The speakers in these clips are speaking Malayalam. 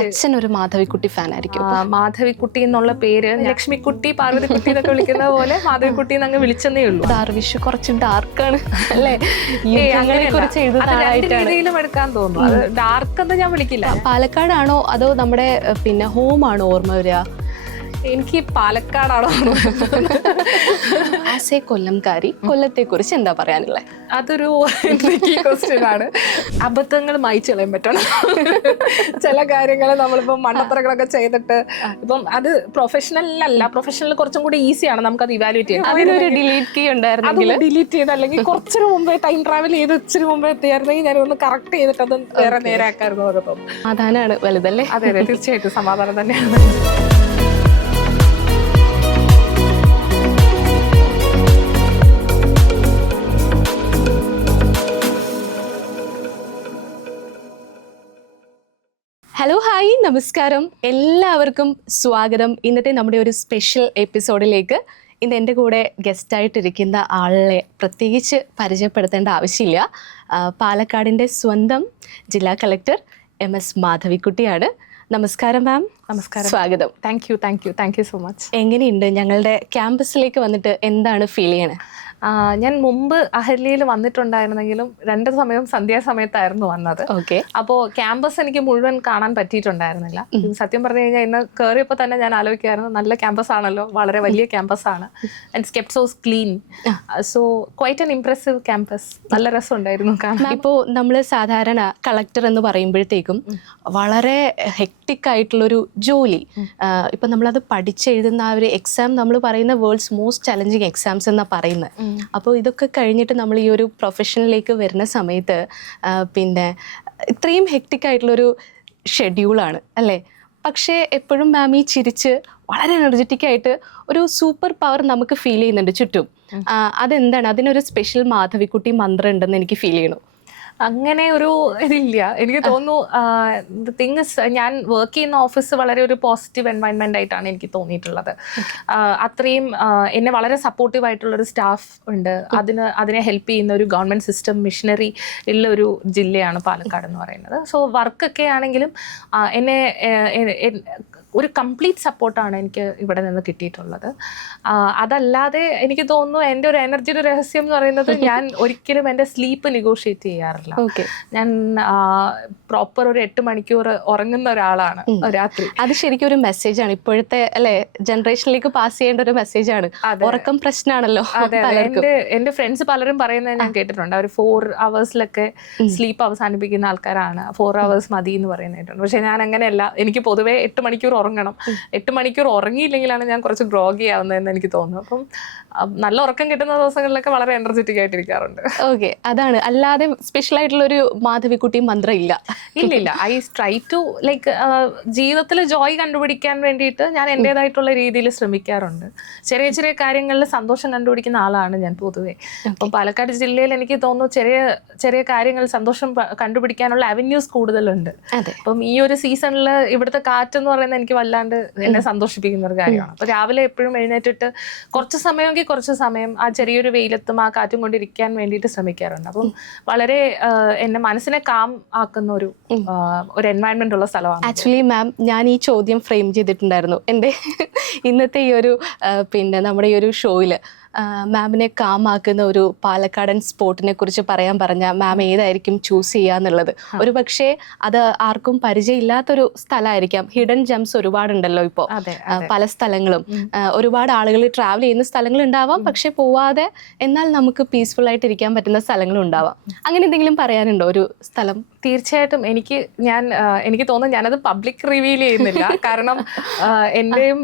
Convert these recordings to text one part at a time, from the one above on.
അച്ഛൻ ഒരു മാധവിക്കുട്ടി ഫാൻ ആയിരിക്കും. മാധവിക്കുട്ടി എന്നുള്ള പേര് ലക്ഷ്മിക്കുട്ടി, പാർവതിക്കുട്ടി എന്നൊക്കെ വിളിക്കുന്ന പോലെ മാധവിക്കുട്ടി എന്നങ്ങ് വിളിച്ചെന്നേ ഉള്ളൂ. ഡാർവിഷ് കുറച്ച് ഡാർക്കാണ് അല്ലേ? രീതിയിലും എടുക്കാൻ തോന്നുന്നു. അത് ഡാർക്ക് എന്ന് ഞാൻ വിളിക്കില്ല. പാലക്കാടാണോ അതോ നമ്മുടെ പിന്നെ ഹോമാണോ ഓർമ്മ വരിക? എനിക്ക് പാലക്കാടാണോ? ആസ് എ കൊല്ലംകാരി കൊല്ലത്തെ കുറിച്ച് എന്താ പറയാനുള്ളത്? അതൊരു ക്വസ്റ്റ്യൻ ആണ്. അബദ്ധങ്ങൾ മായ്ച്ചു കളയാൻ പറ്റണം. ചില കാര്യങ്ങൾ നമ്മളിപ്പം മണ്ടത്തരങ്ങളൊക്കെ ചെയ്തിട്ട് ഇപ്പം അത് പ്രൊഫഷണൽ കുറച്ചും കൂടി ഈസിയാണ് നമുക്കത് ഇവാലുവേറ്റ് ചെയ്യാൻ. അതിനൊരു ഡിലീറ്റ് കീ ഉണ്ടായിരുന്നെങ്കിൽ ഡിലീറ്റ് ചെയ്ത് അല്ലെങ്കിൽ കുറച്ചിന് മുമ്പേ ടൈം ട്രാവൽ ചെയ്ത് ഇച്ചിരി മുമ്പേ എത്തിയായിരുന്നെങ്കിൽ ഞാനൊന്ന് കറക്റ്റ് ചെയ്തിട്ട് അത് വേറെ നേരെയാക്കായിരുന്നു. അതൊക്കെ സമാധാനമാണ് വലുതല്ലേ? അതെ അതെ, തീർച്ചയായിട്ടും സമാധാനം തന്നെയാണ്. ഹലോ, ഹായ്, നമസ്കാരം, എല്ലാവർക്കും സ്വാഗതം ഇന്നത്തെ നമ്മുടെ ഒരു സ്പെഷ്യൽ എപ്പിസോഡിലേക്ക്. ഇന്ന് എൻ്റെ കൂടെ ഗസ്റ്റായിട്ടിരിക്കുന്ന ആളെ പ്രത്യേകിച്ച് പരിചയപ്പെടുത്തേണ്ട ആവശ്യമില്ല. പാലക്കാടിൻ്റെ സ്വന്തം ജില്ലാ കളക്ടർ MS മാധവിക്കുട്ടിയാണ്. നമസ്കാരം മാം. നമസ്കാരം, സ്വാഗതം. Thank you so much. എങ്ങനെയുണ്ട്? ഞങ്ങളുടെ ക്യാമ്പസിലേക്ക് വന്നിട്ട് എന്താണ് ഫീൽ ചെയ്യണേ? ഞാൻ മുമ്പ് അഹല്യയിൽ വന്നിട്ടുണ്ടായിരുന്നെങ്കിലും 2 സമയവും സന്ധ്യാസമയത്തായിരുന്നു വന്നത്. അപ്പോൾ ക്യാമ്പസ് എനിക്ക് മുഴുവൻ കാണാൻ പറ്റിയിട്ടുണ്ടായിരുന്നില്ല. സത്യം പറഞ്ഞു കഴിഞ്ഞാൽ ഇന്ന് കയറിയപ്പോൾ തന്നെ ഞാൻ ആലോചിക്കായിരുന്നു, നല്ല ക്യാമ്പസ് ആണല്ലോ, വളരെ വലിയ ക്യാമ്പസ് ആണ്. And kept so clean. So quite an impressive campus. നല്ല രസമുണ്ടായിരുന്നു കാണാൻ. ഇപ്പോൾ നമ്മൾ സാധാരണ കളക്ടർ എന്ന് പറയുമ്പോഴത്തേക്കും വളരെ ഹെക്ടിക് ആയിട്ടുള്ളൊരു ജോലി. ഇപ്പം നമ്മളത് പഠിച്ചെഴുതുന്ന ആ ഒരു എക്സാം നമ്മൾ പറയുന്ന വേൾഡ്സ് മോസ്റ്റ് ചലഞ്ചിങ് എക്സാംസ് എന്നാണ് പറയുന്നത്. അപ്പോൾ ഇതൊക്കെ കഴിഞ്ഞിട്ട് നമ്മൾ ഈ ഒരു പ്രൊഫഷനിലേക്ക് വരുന്ന സമയത്ത് പിന്നെ ഇത്രയും ഹെക്ടിക് ആയിട്ടുള്ളൊരു ഷെഡ്യൂളാണ് അല്ലേ? പക്ഷേ എപ്പോഴും മാം ഈ ചിരിച്ച് വളരെ എനർജറ്റിക് ആയിട്ട് ഒരു സൂപ്പർ പവർ നമുക്ക് ഫീൽ ചെയ്യുന്നുണ്ട് ചുറ്റും. അതെന്താണ്? അതിനൊരു സ്പെഷ്യൽ മാധവിക്കുട്ടി മന്ത്രം ഉണ്ടെന്ന് എനിക്ക് ഫീൽ ചെയ്യണു. അങ്ങനെ ഒരു ഇതില്ല. എനിക്ക് തോന്നുന്നു തിങ് ഞാൻ വർക്ക് ചെയ്യുന്ന ഓഫീസ് വളരെ ഒരു പോസിറ്റീവ് എൻവയൺമെന്റ് ആയിട്ടാണ് എനിക്ക് തോന്നിയിട്ടുള്ളത്. അത്രയും എന്നെ വളരെ സപ്പോർട്ടീവ് ആയിട്ടുള്ളൊരു സ്റ്റാഫ് ഉണ്ട്. അതിനെ ഹെൽപ്പ് ചെയ്യുന്ന ഒരു ഗവൺമെൻറ് സിസ്റ്റം മിഷനറി ഉള്ള ഒരു ജില്ലയാണ് പാലക്കാട് എന്ന് പറയുന്നത്. സോ വർക്കൊക്കെ ആണെങ്കിലും എന്നെ ഒരു കംപ്ലീറ്റ് സപ്പോർട്ടാണ് എനിക്ക് ഇവിടെ നിന്ന് കിട്ടിയിട്ടുള്ളത്. അതല്ലാതെ എനിക്ക് തോന്നുന്നു എൻ്റെ ഒരു എനർജിയുടെ രഹസ്യം എന്ന് പറയുന്നത് ഞാൻ ഒരിക്കലും എൻ്റെ സ്ലീപ്പ് നെഗോഷിയേറ്റ് ചെയ്യാറില്ല. ഞാൻ പ്രോപ്പർ ഒരു 8 മണിക്കൂർ ഉറങ്ങുന്ന ഒരാളാണ് രാത്രി. അത് ശരിക്കും ഒരു മെസ്സേജാണ് ഇപ്പോഴത്തെ അല്ലെ ജനറേഷനിലേക്ക് പാസ് ചെയ്യേണ്ട ഒരു മെസ്സേജാണ്. ഉറക്കം പ്രശ്നമാണല്ലോ. എൻ്റെ ഫ്രണ്ട്സ് പലരും പറയുന്നത് ഞാൻ കേട്ടിട്ടുണ്ട്. അവർ 4 hours സ്ലീപ്പ് അവസാനിപ്പിക്കുന്ന ആൾക്കാരാണ്. 4 hours മതി എന്ന് പറയുന്നതായിട്ടുണ്ട്. പക്ഷെ ഞാൻ അങ്ങനെയല്ല. എനിക്ക് പൊതുവേ 8 മണിക്കൂർ ഉറങ്ങണം. 8 മണിക്കൂർ ഉറങ്ങിയില്ലെങ്കിലാണ് ഞാൻ കുറച്ച് ഗ്രോഗി ആവുന്നതെന്ന് എനിക്ക് തോന്നുന്നു. അപ്പം നല്ല ഉറക്കം കിട്ടുന്ന ദിവസങ്ങളിലൊക്കെ വളരെ എനർജറ്റിക് ആയിട്ടിരിക്കാറുണ്ട്. ഓക്കെ, അതാണ്. അല്ലാതെ സ്പെഷ്യൽ ആയിട്ടുള്ള ഒരു മാധവിക്കുട്ടി മന്ത്രം ഇല്ല. ഐ ട്രൈ ടു ജീവിതത്തിൽ ജോയ് കണ്ടുപിടിക്കാൻ വേണ്ടിയിട്ട് ഞാൻ എൻ്റെതായിട്ടുള്ള രീതിയിൽ ശ്രമിക്കാറുണ്ട്. ചെറിയ ചെറിയ കാര്യങ്ങളിൽ സന്തോഷം കണ്ടുപിടിക്കുന്ന ആളാണ് ഞാൻ പൊതുവെ. അപ്പം പാലക്കാട് ജില്ലയിൽ എനിക്ക് തോന്നുന്നു ചെറിയ ചെറിയ കാര്യങ്ങൾ സന്തോഷം കണ്ടുപിടിക്കാനുള്ള അവന്യൂസ് കൂടുതലുണ്ട്. അപ്പം ഈ ഒരു സീസണിൽ ഇവിടുത്തെ കാറ്റെന്ന് പറയുന്നത് എനിക്ക് വല്ലാണ്ട് എന്നെ സന്തോഷിപ്പിക്കുന്ന ഒരു കാര്യമാണ്. അപ്പോൾ രാവിലെ എപ്പോഴും എഴുന്നേറ്റിട്ട് കുറച്ച് സമയമെങ്കിൽ കുറച്ച് സമയം ആ ചെറിയൊരു വെയിലത്തും ആ കാറ്റും കൊണ്ടിരിക്കാൻ വേണ്ടിയിട്ട് ശ്രമിക്കാറുണ്ട്. അപ്പം വളരെ എന്നെ മനസ്സിനെ കാം ആക്കുന്ന ഒരു എൻവയൺമെന്റ് ഉള്ള സ്ഥലമാണ്. ആക്ച്വലി മാം, ഞാൻ ഈ ചോദ്യം ഫ്രെയിം ചെയ്തിട്ടുണ്ടായിരുന്നു എൻ്റെ ഇന്നത്തെ ഈ ഒരു പിന്നെ നമ്മുടെ ഈ ഒരു ഷോയിൽ. മാമിനെ കാമാക്കുന്ന ഒരു പാലക്കാടൻ സ്പോട്ടിനെ കുറിച്ച് പറയാൻ പറഞ്ഞാൽ മാം ഏതായിരിക്കും ചൂസ് ചെയ്യുക എന്നുള്ളത്. ഒരു പക്ഷേ അത് ആർക്കും പരിചയമില്ലാത്തൊരു സ്ഥലമായിരിക്കാം. ഹിഡൻ ജംസ് ഒരുപാടുണ്ടല്ലോ ഇപ്പോൾ പല സ്ഥലങ്ങളും. ഒരുപാട് ആളുകൾ ട്രാവൽ ചെയ്യുന്ന സ്ഥലങ്ങളുണ്ടാവാം, പക്ഷെ പോവാതെ എന്നാൽ നമുക്ക് പീസ്ഫുൾ ആയിട്ട് ഇരിക്കാൻ പറ്റുന്ന സ്ഥലങ്ങളും ഉണ്ടാവാം. അങ്ങനെ എന്തെങ്കിലും പറയാനുണ്ടോ ഒരു സ്ഥലം? തീർച്ചയായിട്ടും എനിക്ക് തോന്നുന്നു ഞാനത് പബ്ലിക് റിവീൽ ചെയ്യുന്നില്ല. കാരണം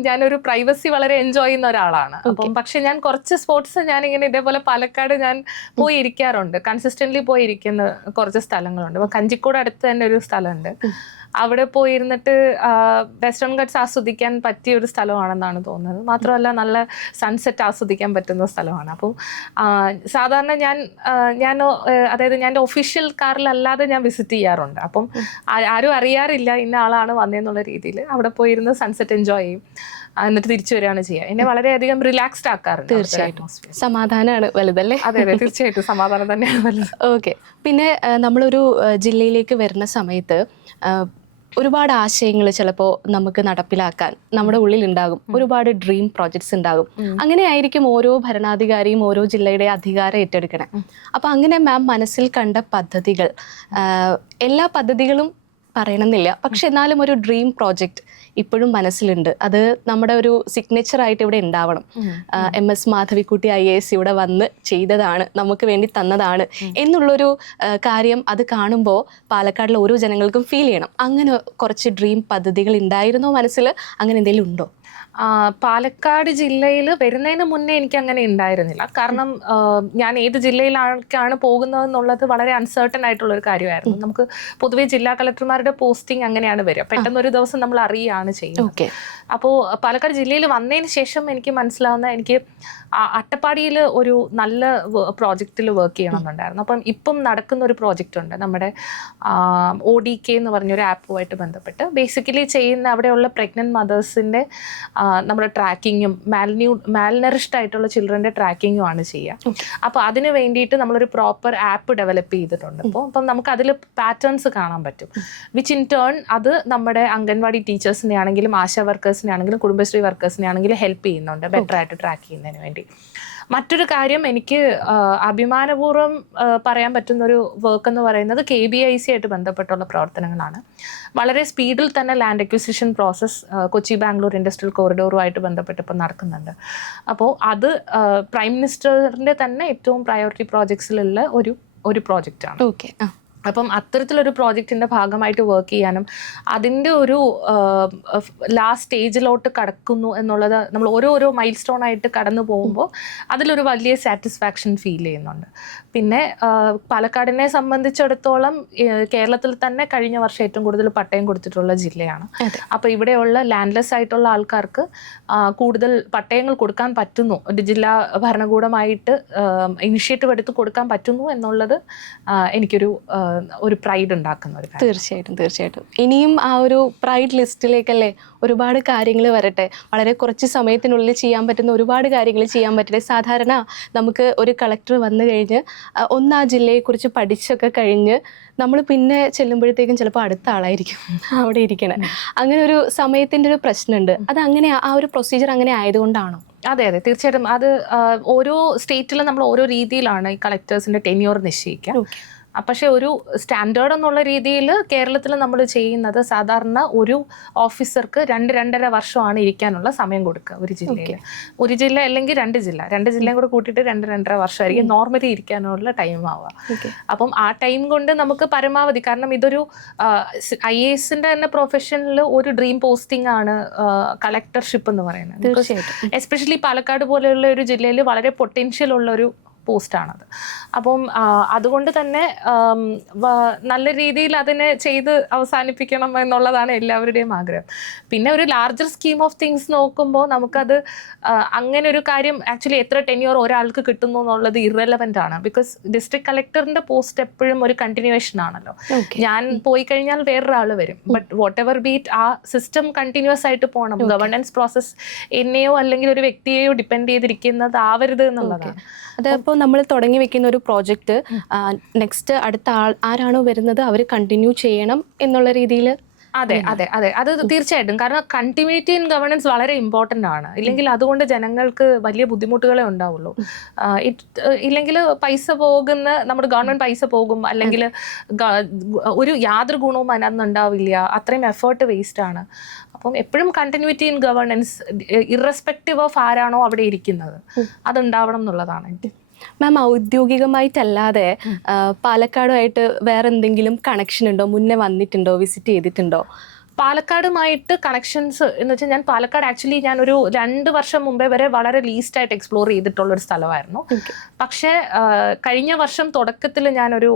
ഞാനൊരു പ്രൈവസി വളരെ എൻജോയ് ചെയ്യുന്ന ഒരാളാണ്. അപ്പം പക്ഷെ ഞാൻ കുറച്ച് സ്പോട്സ് ഞാനിങ്ങനെ ഇതേപോലെ പാലക്കാട് ഞാൻ പോയി ഇരിക്കാറുണ്ട്. കൺസിസ്റ്റന്റ്ലി പോയി ഇരിക്കുന്ന കുറച്ച് സ്ഥലങ്ങളുണ്ട്. അപ്പോൾ കഞ്ചിക്കോട് അടുത്ത് തന്നെ ഒരു സ്ഥലമുണ്ട്. അവിടെ പോയിരുന്നിട്ട് വെസ്റ്റേൺ ഗട്ട്സ് ആസ്വദിക്കാൻ പറ്റിയ ഒരു സ്ഥലമാണെന്നാണ് തോന്നുന്നത്. മാത്രമല്ല നല്ല സൺസെറ്റ് ആസ്വദിക്കാൻ പറ്റുന്ന സ്ഥലമാണ്. അപ്പം സാധാരണ ഞാൻ അതായത് ഞാൻ എൻ്റെ ഒഫീഷ്യൽ കാറിലല്ലാതെ ഞാൻ വിസിറ്റ് ചെയ്യാറുണ്ട്. അപ്പം ആരും അറിയാറില്ല ഇന്ന ആളാണ് വന്നതെന്നുള്ള രീതിയിൽ അവിടെ പോയിരുന്ന് സൺസെറ്റ് എൻജോയ് ചെയ്യും. എന്നിട്ട് തിരിച്ചു വരികയാണ് ചെയ്യുക. എന്നെ വളരെയധികം റിലാക്സ്ഡ് ആക്കാറുണ്ട്. തീർച്ചയായിട്ടും സമാധാനമാണ് വലുതല്ലേ? അതെ, തീർച്ചയായിട്ടും സമാധാനം തന്നെയാണ് വലുത്. ഓക്കെ, പിന്നെ നമ്മളൊരു ജില്ലയിലേക്ക് വരുന്ന സമയത്ത് ഒരുപാട് ആശയങ്ങൾ ചിലപ്പോൾ നമുക്ക് നടപ്പിലാക്കാൻ നമ്മുടെ ഉള്ളിലുണ്ടാകും, ഒരുപാട് ഡ്രീം പ്രോജക്ട്സ് ഉണ്ടാകും. അങ്ങനെയായിരിക്കും ഓരോ ഭരണാധികാരിയും ഓരോ ജില്ലയുടെ അധികാരം ഏറ്റെടുക്കണേ. അപ്പം അങ്ങനെ മാം മനസ്സിൽ കണ്ട പദ്ധതികൾ, എല്ലാ പദ്ധതികളും പറയണമെന്നില്ല, പക്ഷെ എന്നാലും ഒരു ഡ്രീം പ്രോജക്റ്റ് ഇപ്പോഴും മനസ്സിലുണ്ട്, അത് നമ്മുടെ ഒരു സിഗ്നേച്ചർ ആയിട്ട് ഇവിടെ ഉണ്ടാവണം. MS മാധവിക്കുട്ടി IAS ഇവിടെ വന്ന് ചെയ്തതാണ്, നമുക്ക് വേണ്ടി തന്നതാണ് എന്നുള്ളൊരു കാര്യം അത് കാണുമ്പോൾ പാലക്കാടിലെ ഓരോ ജനങ്ങൾക്കും ഫീൽ ചെയ്യണം. അങ്ങനെ കുറച്ച് ഡ്രീം പദ്ധതികൾ ഉണ്ടായിരുന്നോ മനസ്സിൽ? അങ്ങനെ എന്തെങ്കിലും ഉണ്ടോ? പാലക്കാട് ജില്ലയിൽ വരുന്നതിന് മുന്നേ എനിക്ക് അങ്ങനെ ഉണ്ടായിരുന്നില്ല. കാരണം ഞാൻ ഏത് ജില്ലയിലേക്കാണ് പോകുന്നതെന്നുള്ളത് വളരെ അൺസർട്ടൺ ആയിട്ടുള്ള ഒരു കാര്യമായിരുന്നു. നമുക്ക് പൊതുവേ ജില്ലാ കളക്ടർമാരുടെ പോസ്റ്റിംഗ് അങ്ങനെയാണ് വരിക, പെട്ടെന്ന് ഒരു ദിവസം നമ്മൾ അറിയുകയാണ് ചെയ്യുന്നത്. അപ്പോൾ പാലക്കാട് ജില്ലയിൽ വന്നതിന് ശേഷം എനിക്ക് മനസ്സിലാവുന്ന, എനിക്ക് അട്ടപ്പാടിയിൽ ഒരു നല്ല പ്രോജക്റ്റിൽ വർക്ക് ചെയ്യണമെന്നുണ്ടായിരുന്നു. അപ്പം ഇപ്പം നടക്കുന്ന ഒരു പ്രോജക്റ്റ് ഉണ്ട്, നമ്മുടെ ODK എന്ന് പറഞ്ഞൊരു ആപ്പുമായിട്ട് ബന്ധപ്പെട്ട് ബേസിക്കലി ചെയ്യുന്ന അവിടെയുള്ള പ്രഗ്നന്റ് മദേഴ്സിൻ്റെ നമ്മുടെ ട്രാക്കിങ്ങും മാൽനറിഷ്ഡ് ആയിട്ടുള്ള ചിൽഡ്രൻ്റെ ട്രാക്കിങ്ങും ആണ് ചെയ്യുക. അപ്പോൾ അതിന് വേണ്ടിയിട്ട് നമ്മളൊരു പ്രോപ്പർ ആപ്പ് ഡെവലപ്പ് ചെയ്തിട്ടുണ്ട്. അപ്പം നമുക്ക് അതിൽ പാറ്റേൺസ് കാണാൻ പറ്റും, വിച്ച് ഇൻ ടേൺ അത് നമ്മുടെ അംഗൻവാടി ടീച്ചേഴ്സിനെ ആണെങ്കിലും ആശാ വർക്കേഴ്സിനെ ആണെങ്കിലും കുടുംബശ്രീ വർക്കേഴ്സിനെ ആണെങ്കിലും ഹെൽപ്പ് ചെയ്യുന്നുണ്ട് ബെറ്റർ ആയിട്ട് ട്രാക്ക് ചെയ്യുന്നതിന് വേണ്ടി. മറ്റൊരു കാര്യം എനിക്ക് അഭിമാനപൂർവ്വം പറയാൻ പറ്റുന്നൊരു വർക്ക് എന്ന് പറയുന്നത് KBIC ആയിട്ട് ബന്ധപ്പെട്ടുള്ള പ്രവർത്തനങ്ങളാണ്. വളരെ സ്പീഡിൽ തന്നെ land acquisition process Kochi Bangalore industrial കോറിഡോറുമായിട്ട് ബന്ധപ്പെട്ട് ഇപ്പം നടക്കുന്നുണ്ട്. അപ്പോൾ അത് പ്രൈം മിനിസ്റ്ററിൻ്റെ തന്നെ ഏറ്റവും പ്രയോറിറ്റി പ്രോജക്ട്സിലുള്ള ഒരു പ്രോജക്റ്റാണ്. ഓക്കെ. അപ്പം അത്തരത്തിലൊരു പ്രോജക്റ്റിൻ്റെ ഭാഗമായിട്ട് വർക്ക് ചെയ്യാനും അതിൻ്റെ ഒരു ലാസ്റ്റ് സ്റ്റേജിലോട്ട് കടക്കുന്നു എന്നുള്ളത്, നമ്മൾ ഓരോ മൈൽ സ്റ്റോൺ ആയിട്ട് കടന്നു പോകുമ്പോൾ അതിലൊരു വലിയ സാറ്റിസ്ഫാക്ഷൻ ഫീൽ ചെയ്യുന്നുണ്ട്. പിന്നെ പാലക്കാടിനെ സംബന്ധിച്ചിടത്തോളം കേരളത്തിൽ തന്നെ കഴിഞ്ഞ വർഷം ഏറ്റവും കൂടുതൽ പട്ടയം കൊടുത്തിട്ടുള്ള ജില്ലയാണ്. അപ്പോൾ ഇവിടെയുള്ള ലാൻഡ്ലെസ് ആയിട്ടുള്ള ആൾക്കാർക്ക് കൂടുതൽ പട്ടയങ്ങൾ കൊടുക്കാൻ പറ്റുന്നു, ഒരു ജില്ലാ ഭരണകൂടമായിട്ട് ഇനിഷ്യേറ്റീവ് എടുത്ത് കൊടുക്കാൻ പറ്റുന്നു എന്നുള്ളത് എനിക്കൊരു പ്രൈഡ് ഉണ്ടാക്കുന്ന ഒരു കാര്യം. തീർച്ചയായിട്ടും ഇനിയും ആ ഒരു പ്രൈഡ് ലിസ്റ്റിലേക്കല്ലേ ഒരുപാട് കാര്യങ്ങൾ വരട്ടെ. വളരെ കുറച്ച് സമയത്തിനുള്ളിൽ ചെയ്യാൻ പറ്റുന്ന ഒരുപാട് കാര്യങ്ങൾ ചെയ്യാൻ പറ്റട്ടെ. സാധാരണ നമുക്ക് ഒരു കളക്ടർ വന്നു കഴിഞ്ഞ് ഒന്ന് ആ ജില്ലയെക്കുറിച്ച് പഠിച്ചൊക്കെ കഴിഞ്ഞ് നമ്മൾ പിന്നെ ചെല്ലുമ്പോഴത്തേക്കും ചിലപ്പോൾ അടുത്ത ആളായിരിക്കും അവിടെ ഇരിക്കണേ. അങ്ങനെ ഒരു സമയത്തിൻ്റെ ഒരു പ്രശ്നമുണ്ട്. അത് അങ്ങനെ ആ ഒരു പ്രൊസീജിയർ അങ്ങനെ ആയതുകൊണ്ടാണോ? അതെ തീർച്ചയായിട്ടും. അത് ഓരോ സ്റ്റേറ്റിലും നമ്മൾ ഓരോ രീതിയിലാണ് ഈ കളക്ടേഴ്സിൻ്റെ ടെന്യൂർ നിശ്ചയിക്കുക. പക്ഷേ ഒരു സ്റ്റാൻഡേർഡ് എന്നുള്ള രീതിയിൽ കേരളത്തിൽ നമ്മൾ ചെയ്യുന്നത് സാധാരണ ഒരു ഓഫീസർക്ക് 2-2.5 വർഷമാണ് ഇരിക്കാനുള്ള സമയം കൊടുക്കുക ഒരു ജില്ലയിൽ. ഒരു ജില്ല അല്ലെങ്കിൽ രണ്ട് ജില്ലയും കൂടെ കൂട്ടിയിട്ട് 2-2.5 വർഷമായിരിക്കും നോർമലി ഇരിക്കാനുള്ള ടൈം ആവുക. അപ്പം ആ ടൈം കൊണ്ട് നമുക്ക് പരമാവധി, കാരണം ഇതൊരു IASന്റെ തന്നെ പ്രൊഫഷനിൽ ഒരു ഡ്രീം പോസ്റ്റിംഗ് ആണ് കളക്ടർഷിപ്പ് എന്ന് പറയുന്നത്. എസ്പെഷ്യലി പാലക്കാട് പോലെയുള്ള ഒരു ജില്ലയിൽ വളരെ പൊട്ടൻഷ്യൽ ഉള്ളൊരു പോസ്റ്റാണത്. അപ്പം അതുകൊണ്ട് തന്നെ നല്ല രീതിയിൽ അതിനെ ചെയ്ത് അവസാനിപ്പിക്കണം എന്നുള്ളതാണ് എല്ലാവരുടെയും ആഗ്രഹം. പിന്നെ ഒരു ലാർജർ സ്കീം ഓഫ് തിങ്സ് നോക്കുമ്പോൾ നമുക്കത് അങ്ങനെ ഒരു കാര്യം ആക്ച്വലി എത്ര ടെന്യൂർ ഒരാൾക്ക് കിട്ടുന്നു എന്നുള്ളത് ഇറലവൻ്റ് ആണ്. ബിക്കോസ് ഡിസ്ട്രിക്ട് കളക്ടറിൻ്റെ പോസ്റ്റ് എപ്പോഴും ഒരു കണ്ടിന്യൂവേഷൻ ആണല്ലോ. ഞാൻ പോയി കഴിഞ്ഞാൽ വേറൊരാൾ വരും, ബട്ട് വാട്ട് എവർ ബീറ്റ് ആ സിസ്റ്റം കണ്ടിന്യൂസ് ആയിട്ട് പോകണം. ഗവർണൻസ് പ്രോസസ്സ് എന്നെയോ അല്ലെങ്കിൽ ഒരു വ്യക്തിയെയോ ഡിപ്പെൻഡ് ചെയ്തിരിക്കുന്നത് ആവരുത് എന്നുള്ളതാണ്. അതപ്പോൾ നമ്മൾ തുടങ്ങി വെക്കുന്ന ഒരു പ്രോജക്റ്റ് നെക്സ്റ്റ് അടുത്ത ആരാണോ വരുന്നത് അവർ കണ്ടിന്യൂ ചെയ്യണം എന്നുള്ള രീതിയിൽ. അതെ അത് തീർച്ചയായിട്ടും. കാരണം കണ്ടിന്യൂറ്റി ഇൻ ഗവർണൻസ് വളരെ ഇമ്പോർട്ടൻ്റ് ആണ്. ഇല്ലെങ്കിൽ അതുകൊണ്ട് ജനങ്ങൾക്ക് വലിയ ബുദ്ധിമുട്ടുകളെ ഉണ്ടാവുള്ളൂ. ഇല്ലെങ്കിൽ പൈസ പോകുന്ന നമ്മുടെ ഗവൺമെൻറ് പൈസ പോകും, അല്ലെങ്കിൽ യാതൊരു ഗുണവും അതിനകത്തുണ്ടാവില്ല, അത്രയും എഫേർട്ട് വേസ്റ്റ് ആണ്. അപ്പം എപ്പോഴും continuity in governance irrespective of ആരാണോ അവിടെ ഇരിക്കുന്നത് അതുണ്ടാവണം എന്നുള്ളതാണ് എനിക്ക്. മാം, ഔദ്യോഗികമായിട്ടല്ലാതെ പാലക്കാടുമായിട്ട് വേറെ എന്തെങ്കിലും കണക്ഷൻ ഉണ്ടോ? മുന്നേ വന്നിട്ടുണ്ടോ? വിസിറ്റ് ചെയ്തിട്ടുണ്ടോ? പാലക്കാടുമായിട്ട് കണക്ഷൻസ് എന്ന് വെച്ചാൽ ഞാൻ പാലക്കാട് ആക്ച്വലി ഞാനൊരു 2 വർഷം മുമ്പേ വരെ വളരെ ലീസ്റ്റായിട്ട് എക്സ്പ്ലോർ ചെയ്തിട്ടുള്ളൊരു സ്ഥലമായിരുന്നു. പക്ഷേ കഴിഞ്ഞ വർഷം തുടക്കത്തിൽ ഞാനൊരു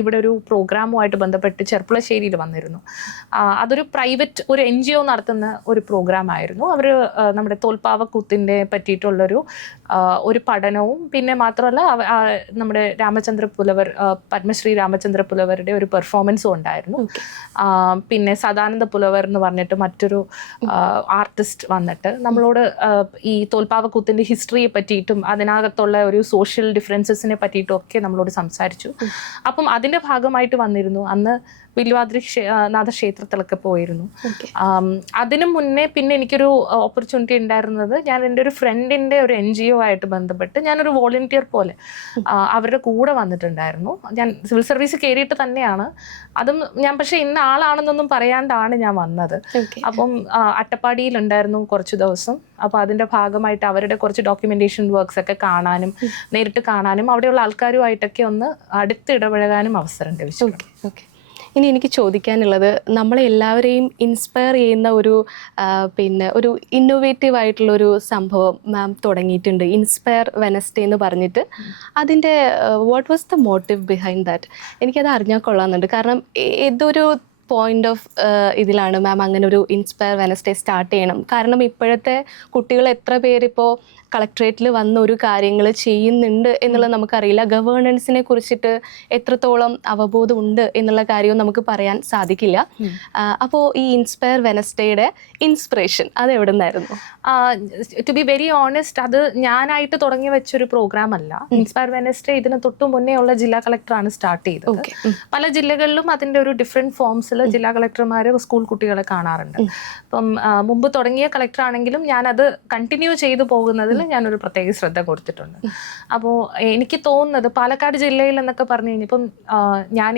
ഇവിടെ ഒരു പ്രോഗ്രാമുമായിട്ട് ബന്ധപ്പെട്ട് ചെർപ്പുളശ്ശേരിയിൽ വന്നിരുന്നു. അതൊരു പ്രൈവറ്റ് ഒരു NGO നടത്തുന്ന ഒരു പ്രോഗ്രാമായിരുന്നു. അവർ നമ്മുടെ തോൽപ്പാവക്കൂത്തിൻ്റെ പറ്റിയിട്ടുള്ളൊരു പഠനവും പിന്നെ മാത്രമല്ല നമ്മുടെ രാമചന്ദ്ര പുലവർ, പത്മശ്രീ രാമചന്ദ്ര പുലവരുടെ ഒരു പെർഫോമൻസും ഉണ്ടായിരുന്നു. പിന്നെ സദാനന്ദ പുലവർ എന്ന് പറഞ്ഞിട്ട് മറ്റൊരു ആർട്ടിസ്റ്റ് വന്നിട്ട് നമ്മളോട് ഈ തോൽപ്പാവക്കൂത്തിൻ്റെ ഹിസ്റ്ററിയെ പറ്റിയിട്ടും അതിനകത്തുള്ള ഒരു സോഷ്യൽ ഡിഫറൻസസിനെ പറ്റിയിട്ടും ഒക്കെ നമ്മളോട് സംസാരിച്ചു. അപ്പം അതിൻ്റെ ഭാഗമായിട്ട് വന്നിരുന്നു. അന്ന് വില്വാദ്രി നാഥക്ഷേത്രത്തിലൊക്കെ പോയിരുന്നു. അതിനു മുന്നേ പിന്നെ എനിക്കൊരു ഓപ്പർച്യൂണിറ്റി ഉണ്ടായിരുന്നത്, ഞാൻ എൻ്റെ ഒരു ഫ്രണ്ടിൻ്റെ ഒരു NGO ആയിട്ട് ബന്ധപ്പെട്ട് ഞാനൊരു വോളണ്ടിയർ പോലെ അവരുടെ കൂടെ വന്നിട്ടുണ്ടായിരുന്നു. ഞാൻ സിവിൽ സർവീസ് കയറിയിട്ട് തന്നെയാണ് അതും. ഞാൻ പക്ഷേ ഇന്ന ആളാണെന്നൊന്നും പറയാണ്ടാണ് ഞാൻ വന്നത്. അപ്പം അട്ടപ്പാടിയിലുണ്ടായിരുന്നു കുറച്ച് ദിവസം. അപ്പോൾ അതിൻ്റെ ഭാഗമായിട്ട് അവരുടെ കുറച്ച് ഡോക്യുമെന്റേഷൻ വർക്ക്സ് ഒക്കെ കാണാനും നേരിട്ട് കാണാനും അവിടെയുള്ള ആൾക്കാരുമായിട്ടൊക്കെ ഒന്ന് അടുത്തിടപഴകാനും അവസരം ലഭിച്ചു. ഓക്കെ. ഇനി എനിക്ക് ചോദിക്കാനുള്ളത്, നമ്മളെ എല്ലാവരെയും ഇൻസ്പയർ ചെയ്യുന്ന ഒരു പിന്നെ ഒരു ഇന്നോവേറ്റീവ് ആയിട്ടുള്ളൊരു സംഭവം മാം തുടങ്ങിയിട്ടുണ്ട്, ഇൻസ്പയർ വെനസ്ഡേ എന്ന് പറഞ്ഞിട്ട്. അതിൻ്റെ what was the motive behind that? എനിക്കത് അറിഞ്ഞാൽ കൊള്ളാമെന്നുണ്ട്. കാരണം ഏതൊരു പോയിന്റ് ഓഫ് ഇതിലാണ് മാം അങ്ങനെ ഒരു ഇൻസ്പയർ വെനസ്ഡേ സ്റ്റാർട്ട് ചെയ്യണം? കാരണം ഇപ്പോഴത്തെ കുട്ടികൾ എത്ര പേരിപ്പോൾ കളക്ട്രേറ്റിൽ വന്ന ഒരു കാര്യങ്ങൾ ചെയ്യുന്നുണ്ട് എന്നുള്ളത് നമുക്കറിയില്ല. ഗവേണൻസിനെ കുറിച്ചിട്ട് എത്രത്തോളം അവബോധം ഉണ്ട് എന്നുള്ള കാര്യവും നമുക്ക് പറയാൻ സാധിക്കില്ല. അപ്പോൾ ഈ ഇൻസ്പയർ വെനസ്ഡേയുടെ ഇൻസ്പിറേഷൻ അത് എവിടെ നിന്നായിരുന്നു? ടു ബി വെരി ഓണസ്റ്റ്, അത് ഞാനായിട്ട് തുടങ്ങി വെച്ചൊരു പ്രോഗ്രാം അല്ല. ഇൻസ്പയർ വെനസ്ഡേ ഇതിന് തൊട്ടു മുന്നേ ഉള്ള ജില്ലാ കളക്ടറാണ് സ്റ്റാർട്ട് ചെയ്തത്. പല ജില്ലകളിലും അതിൻ്റെ ഒരു ഡിഫറെൻറ്റ് ഫോംസിൽ ജില്ലാ കളക്ടർമാർ സ്കൂൾ കുട്ടികളെ കാണാറുണ്ട്. അപ്പം മുമ്പ് തുടങ്ങിയ കളക്ടർ ആണെങ്കിലും ഞാനത് കണ്ടിന്യൂ ചെയ്തു പോകുന്നതിൽ ഞാനൊരു പ്രത്യേക ശ്രദ്ധ കൊടുത്തിട്ടുണ്ട്. അപ്പോൾ എനിക്ക് തോന്നുന്നത് പാലക്കാട് ജില്ലയിൽ എന്നൊക്കെ പറഞ്ഞു കഴിഞ്ഞപ്പം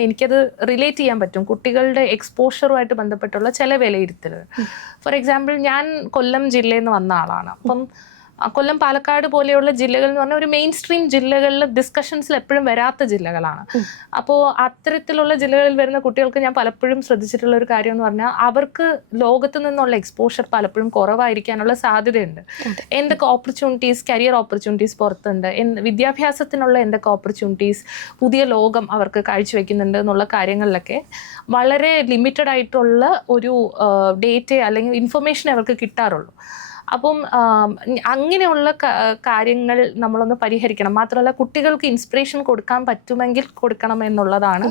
എനിക്കത് റിലേറ്റ് ചെയ്യാൻ പറ്റും കുട്ടികളുടെ എക്സ്പോഷറുമായിട്ട് ബന്ധപ്പെട്ടുള്ള ചില വിലയിരുത്തലുകൾ. ഫോർ എക്സാമ്പിൾ, ഞാൻ കൊല്ലം ജില്ലയിൽ നിന്ന് വന്ന ആളാണ്. അപ്പം കൊല്ലം, പാലക്കാട് പോലെയുള്ള ജില്ലകൾ എന്ന് പറഞ്ഞാൽ ഒരു മെയിൻ സ്ട്രീം ജില്ലകളിൽ ഡിസ്കഷൻസിൽ എപ്പോഴും വരാത്ത ജില്ലകളാണ്. അപ്പോൾ അത്തരത്തിലുള്ള ജില്ലകളിൽ വരുന്ന കുട്ടികൾക്ക് ഞാൻ പലപ്പോഴും ശ്രദ്ധിച്ചിട്ടുള്ള ഒരു കാര്യം എന്ന് പറഞ്ഞാൽ അവർക്ക് ലോകത്ത് നിന്നുള്ള എക്സ്പോഷർ പലപ്പോഴും കുറവായിരിക്കാനുള്ള സാധ്യതയുണ്ട്. എന്തൊക്കെ ഓപ്പർച്യൂണിറ്റീസ്, കരിയർ ഓപ്പർച്യൂണിറ്റീസ് പുറത്തുണ്ട്, വിദ്യാഭ്യാസത്തിനുള്ള എന്തൊക്കെ ഓപ്പർച്യൂണിറ്റീസ് പുതിയ ലോകം അവർക്ക് കാഴ്ചവെക്കുന്നുണ്ട് എന്നുള്ള കാര്യങ്ങളിലൊക്കെ വളരെ ലിമിറ്റഡ് ആയിട്ടുള്ള ഒരു ഡേറ്റ അല്ലെങ്കിൽ ഇൻഫർമേഷൻ അവർക്ക് കിട്ടാറുള്ളൂ. അപ്പം അങ്ങനെയുള്ള കാര്യങ്ങൾ നമ്മളൊന്ന് പരിഹരിക്കണം. മാത്രമല്ല കുട്ടികൾക്ക് ഇൻസ്പിറേഷൻ കൊടുക്കാൻ പറ്റുമെങ്കിൽ കൊടുക്കണം എന്നുള്ളതാണ്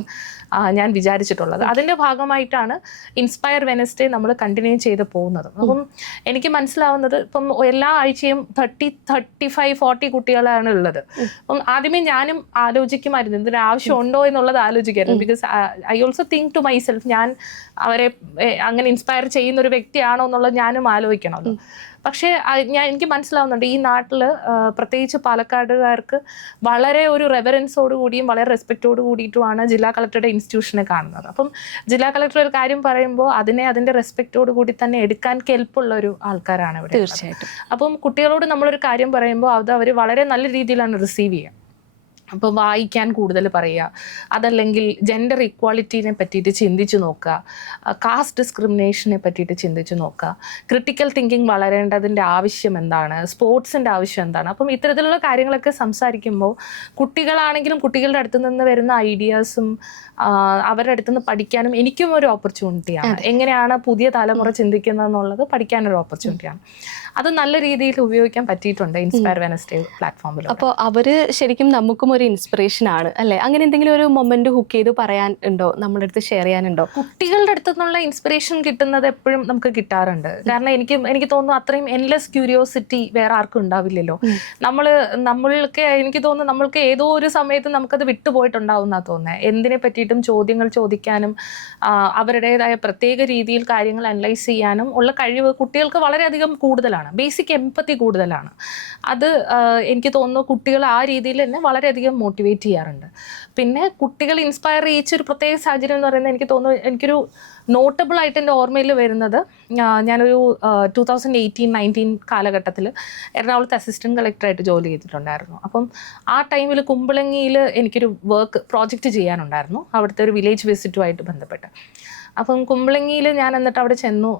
ഞാൻ വിചാരിച്ചിട്ടുള്ളത്. അതിൻ്റെ ഭാഗമായിട്ടാണ് ഇൻസ്പയർ വെനസ്ഡേ നമ്മൾ കണ്ടിന്യൂ ചെയ്ത് പോകുന്നത്. അപ്പം എനിക്ക് മനസ്സിലാവുന്നത് ഇപ്പം എല്ലാ ആഴ്ചയും 35-40 കുട്ടികളാണ് ഉള്ളത്. അപ്പം ആദ്യമേ ഞാനും ആലോചിക്കുമായിരുന്നു ഇതിന് ആവശ്യമുണ്ടോ എന്നുള്ളത് ആലോചിക്കായിരുന്നു. Because I also think to myself, ഞാൻ അവരെ അങ്ങനെ ഇൻസ്പയർ ചെയ്യുന്ന ഒരു വ്യക്തിയാണോ എന്നുള്ളത് ഞാനും ആലോചിക്കണമല്ലോ. പക്ഷേ എനിക്ക് മനസ്സിലാവുന്നുണ്ട് ഈ നാട്ടിൽ പ്രത്യേകിച്ച് പാലക്കാടുകാർക്ക് വളരെ ഒരു റെവറൻസോട് കൂടിയും വളരെ റെസ്പെക്റ്റോട് കൂടിയിട്ടുമാണ് ജില്ലാ കളക്ടറുടെ ഇൻസ്റ്റിറ്റ്യൂഷനെ കാണുന്നത്. അപ്പം ജില്ലാ കളക്ടർ ഒരു കാര്യം പറയുമ്പോൾ അതിൻ്റെ റെസ്പെക്റ്റോട് കൂടി തന്നെ എടുക്കാൻ കെൽപ്പുള്ള ഒരു ആൾക്കാരാണ് ഇവിടെ. തീർച്ചയായിട്ടും. അപ്പം കുട്ടികളോട് നമ്മളൊരു കാര്യം പറയുമ്പോൾ അത് അവർ വളരെ നല്ല രീതിയിലാണ് റിസീവ് ചെയ്യുക. അപ്പോൾ വായിക്കാൻ കൂടുതൽ പറയുക, അതല്ലെങ്കിൽ ജെൻഡർ ഇക്വാളിറ്റീനെ പറ്റിയിട്ട് ചിന്തിച്ച് നോക്കുക, കാസ്റ്റ് ഡിസ്ക്രിമിനേഷനെ പറ്റിയിട്ട് ചിന്തിച്ച് നോക്കുക, ക്രിട്ടിക്കൽ തിങ്കിങ് വളരേണ്ടതിൻ്റെ ആവശ്യം എന്താണ്, സ്പോർട്സിൻ്റെ ആവശ്യം എന്താണ്. അപ്പം ഇത്തരത്തിലുള്ള കാര്യങ്ങളൊക്കെ സംസാരിക്കുമ്പോൾ കുട്ടികളാണെങ്കിലും കുട്ടികളുടെ അടുത്ത് നിന്ന് വരുന്ന ഐഡിയാസും അവരുടെ അടുത്ത് നിന്ന് പഠിക്കാനും എനിക്കും ഒരു ഓപ്പർച്യൂണിറ്റിയാണ്. എങ്ങനെയാണ് പുതിയ തലമുറ ചിന്തിക്കുന്നതെന്നുള്ളത് പഠിക്കാനൊരു ഓപ്പർച്യൂണിറ്റിയാണ്. അത് നല്ല രീതിയിൽ ഉപയോഗിക്കാൻ പറ്റിയിട്ടുണ്ട് ഇൻസ്പയർ വെനസ്ഡേ പ്ലാറ്റ്ഫോമിൽ. അപ്പോൾ അവർ ശരിക്കും നമുക്കും ഒരു ഇൻസ്പിറേഷൻ ആണ് അല്ലേ? അങ്ങനെ എന്തെങ്കിലും ഒരു മൊമെന്റ് ഹുക്ക് ചെയ്ത് പറയാൻ ഉണ്ടോ, നമ്മുടെ അടുത്ത് ഷെയർ ചെയ്യാനുണ്ടോ? കുട്ടികളുടെ അടുത്തു നിന്നുള്ള ഇൻസ്പിറേഷൻ കിട്ടുന്നത് എപ്പോഴും നമുക്ക് കിട്ടാറുണ്ട്. കാരണം എനിക്ക് തോന്നുന്നു അത്രയും എൻലെസ് ക്യൂരിയോസിറ്റി വേറെ ആർക്കും ഉണ്ടാവില്ലല്ലോ. നമ്മൾക്ക് എനിക്ക് തോന്നുന്നു നമ്മൾക്ക് ഏതോ ഒരു സമയത്ത് നമുക്കത് വിട്ടുപോയിട്ടുണ്ടാവും എന്നാണ് തോന്നുന്നത്. എന്തിനെ പറ്റിയിട്ടും ചോദ്യങ്ങൾ ചോദിക്കാനും അവരുടേതായ പ്രത്യേക രീതിയിൽ കാര്യങ്ങൾ അനലൈസ് ചെയ്യാനും ഉള്ള കഴിവ് കുട്ടികൾക്ക് വളരെയധികം കൂടുതലാണ്. ബേസിക് എംപത്തി കൂടുതലാണ്. അത് എനിക്ക് തോന്നുന്നു കുട്ടികൾ ആ രീതിയിൽ തന്നെ വളരെയധികം മോട്ടിവേറ്റ് ചെയ്യാറുണ്ട്. പിന്നെ കുട്ടികൾ ഇൻസ്പയർ ചെയ്യിച്ചൊരു പ്രത്യേക സാഹചര്യം എന്ന് പറയുന്നത് എനിക്ക് തോന്നുന്നു എനിക്കൊരു നോട്ടബിൾ ആയിട്ട് എൻ്റെ ഓർമ്മയിൽ വരുന്നത്, ഞാനൊരു 2018-19 കാലഘട്ടത്തിൽ എറണാകുളത്ത് അസിസ്റ്റൻറ്റ് കളക്ടറായിട്ട് ജോലി ചെയ്തിട്ടുണ്ടായിരുന്നു. അപ്പം ആ ടൈമിൽ കുമ്പളങ്ങിയിൽ എനിക്കൊരു പ്രോജക്റ്റ് ചെയ്യാനുണ്ടായിരുന്നു, അവിടുത്തെ ഒരു വില്ലേജ് വിസിറ്റുമായിട്ട് ബന്ധപ്പെട്ട്. അപ്പം കുമ്പളങ്ങിയിൽ ഞാൻ എന്നിട്ട് അവിടെ ചെന്നു.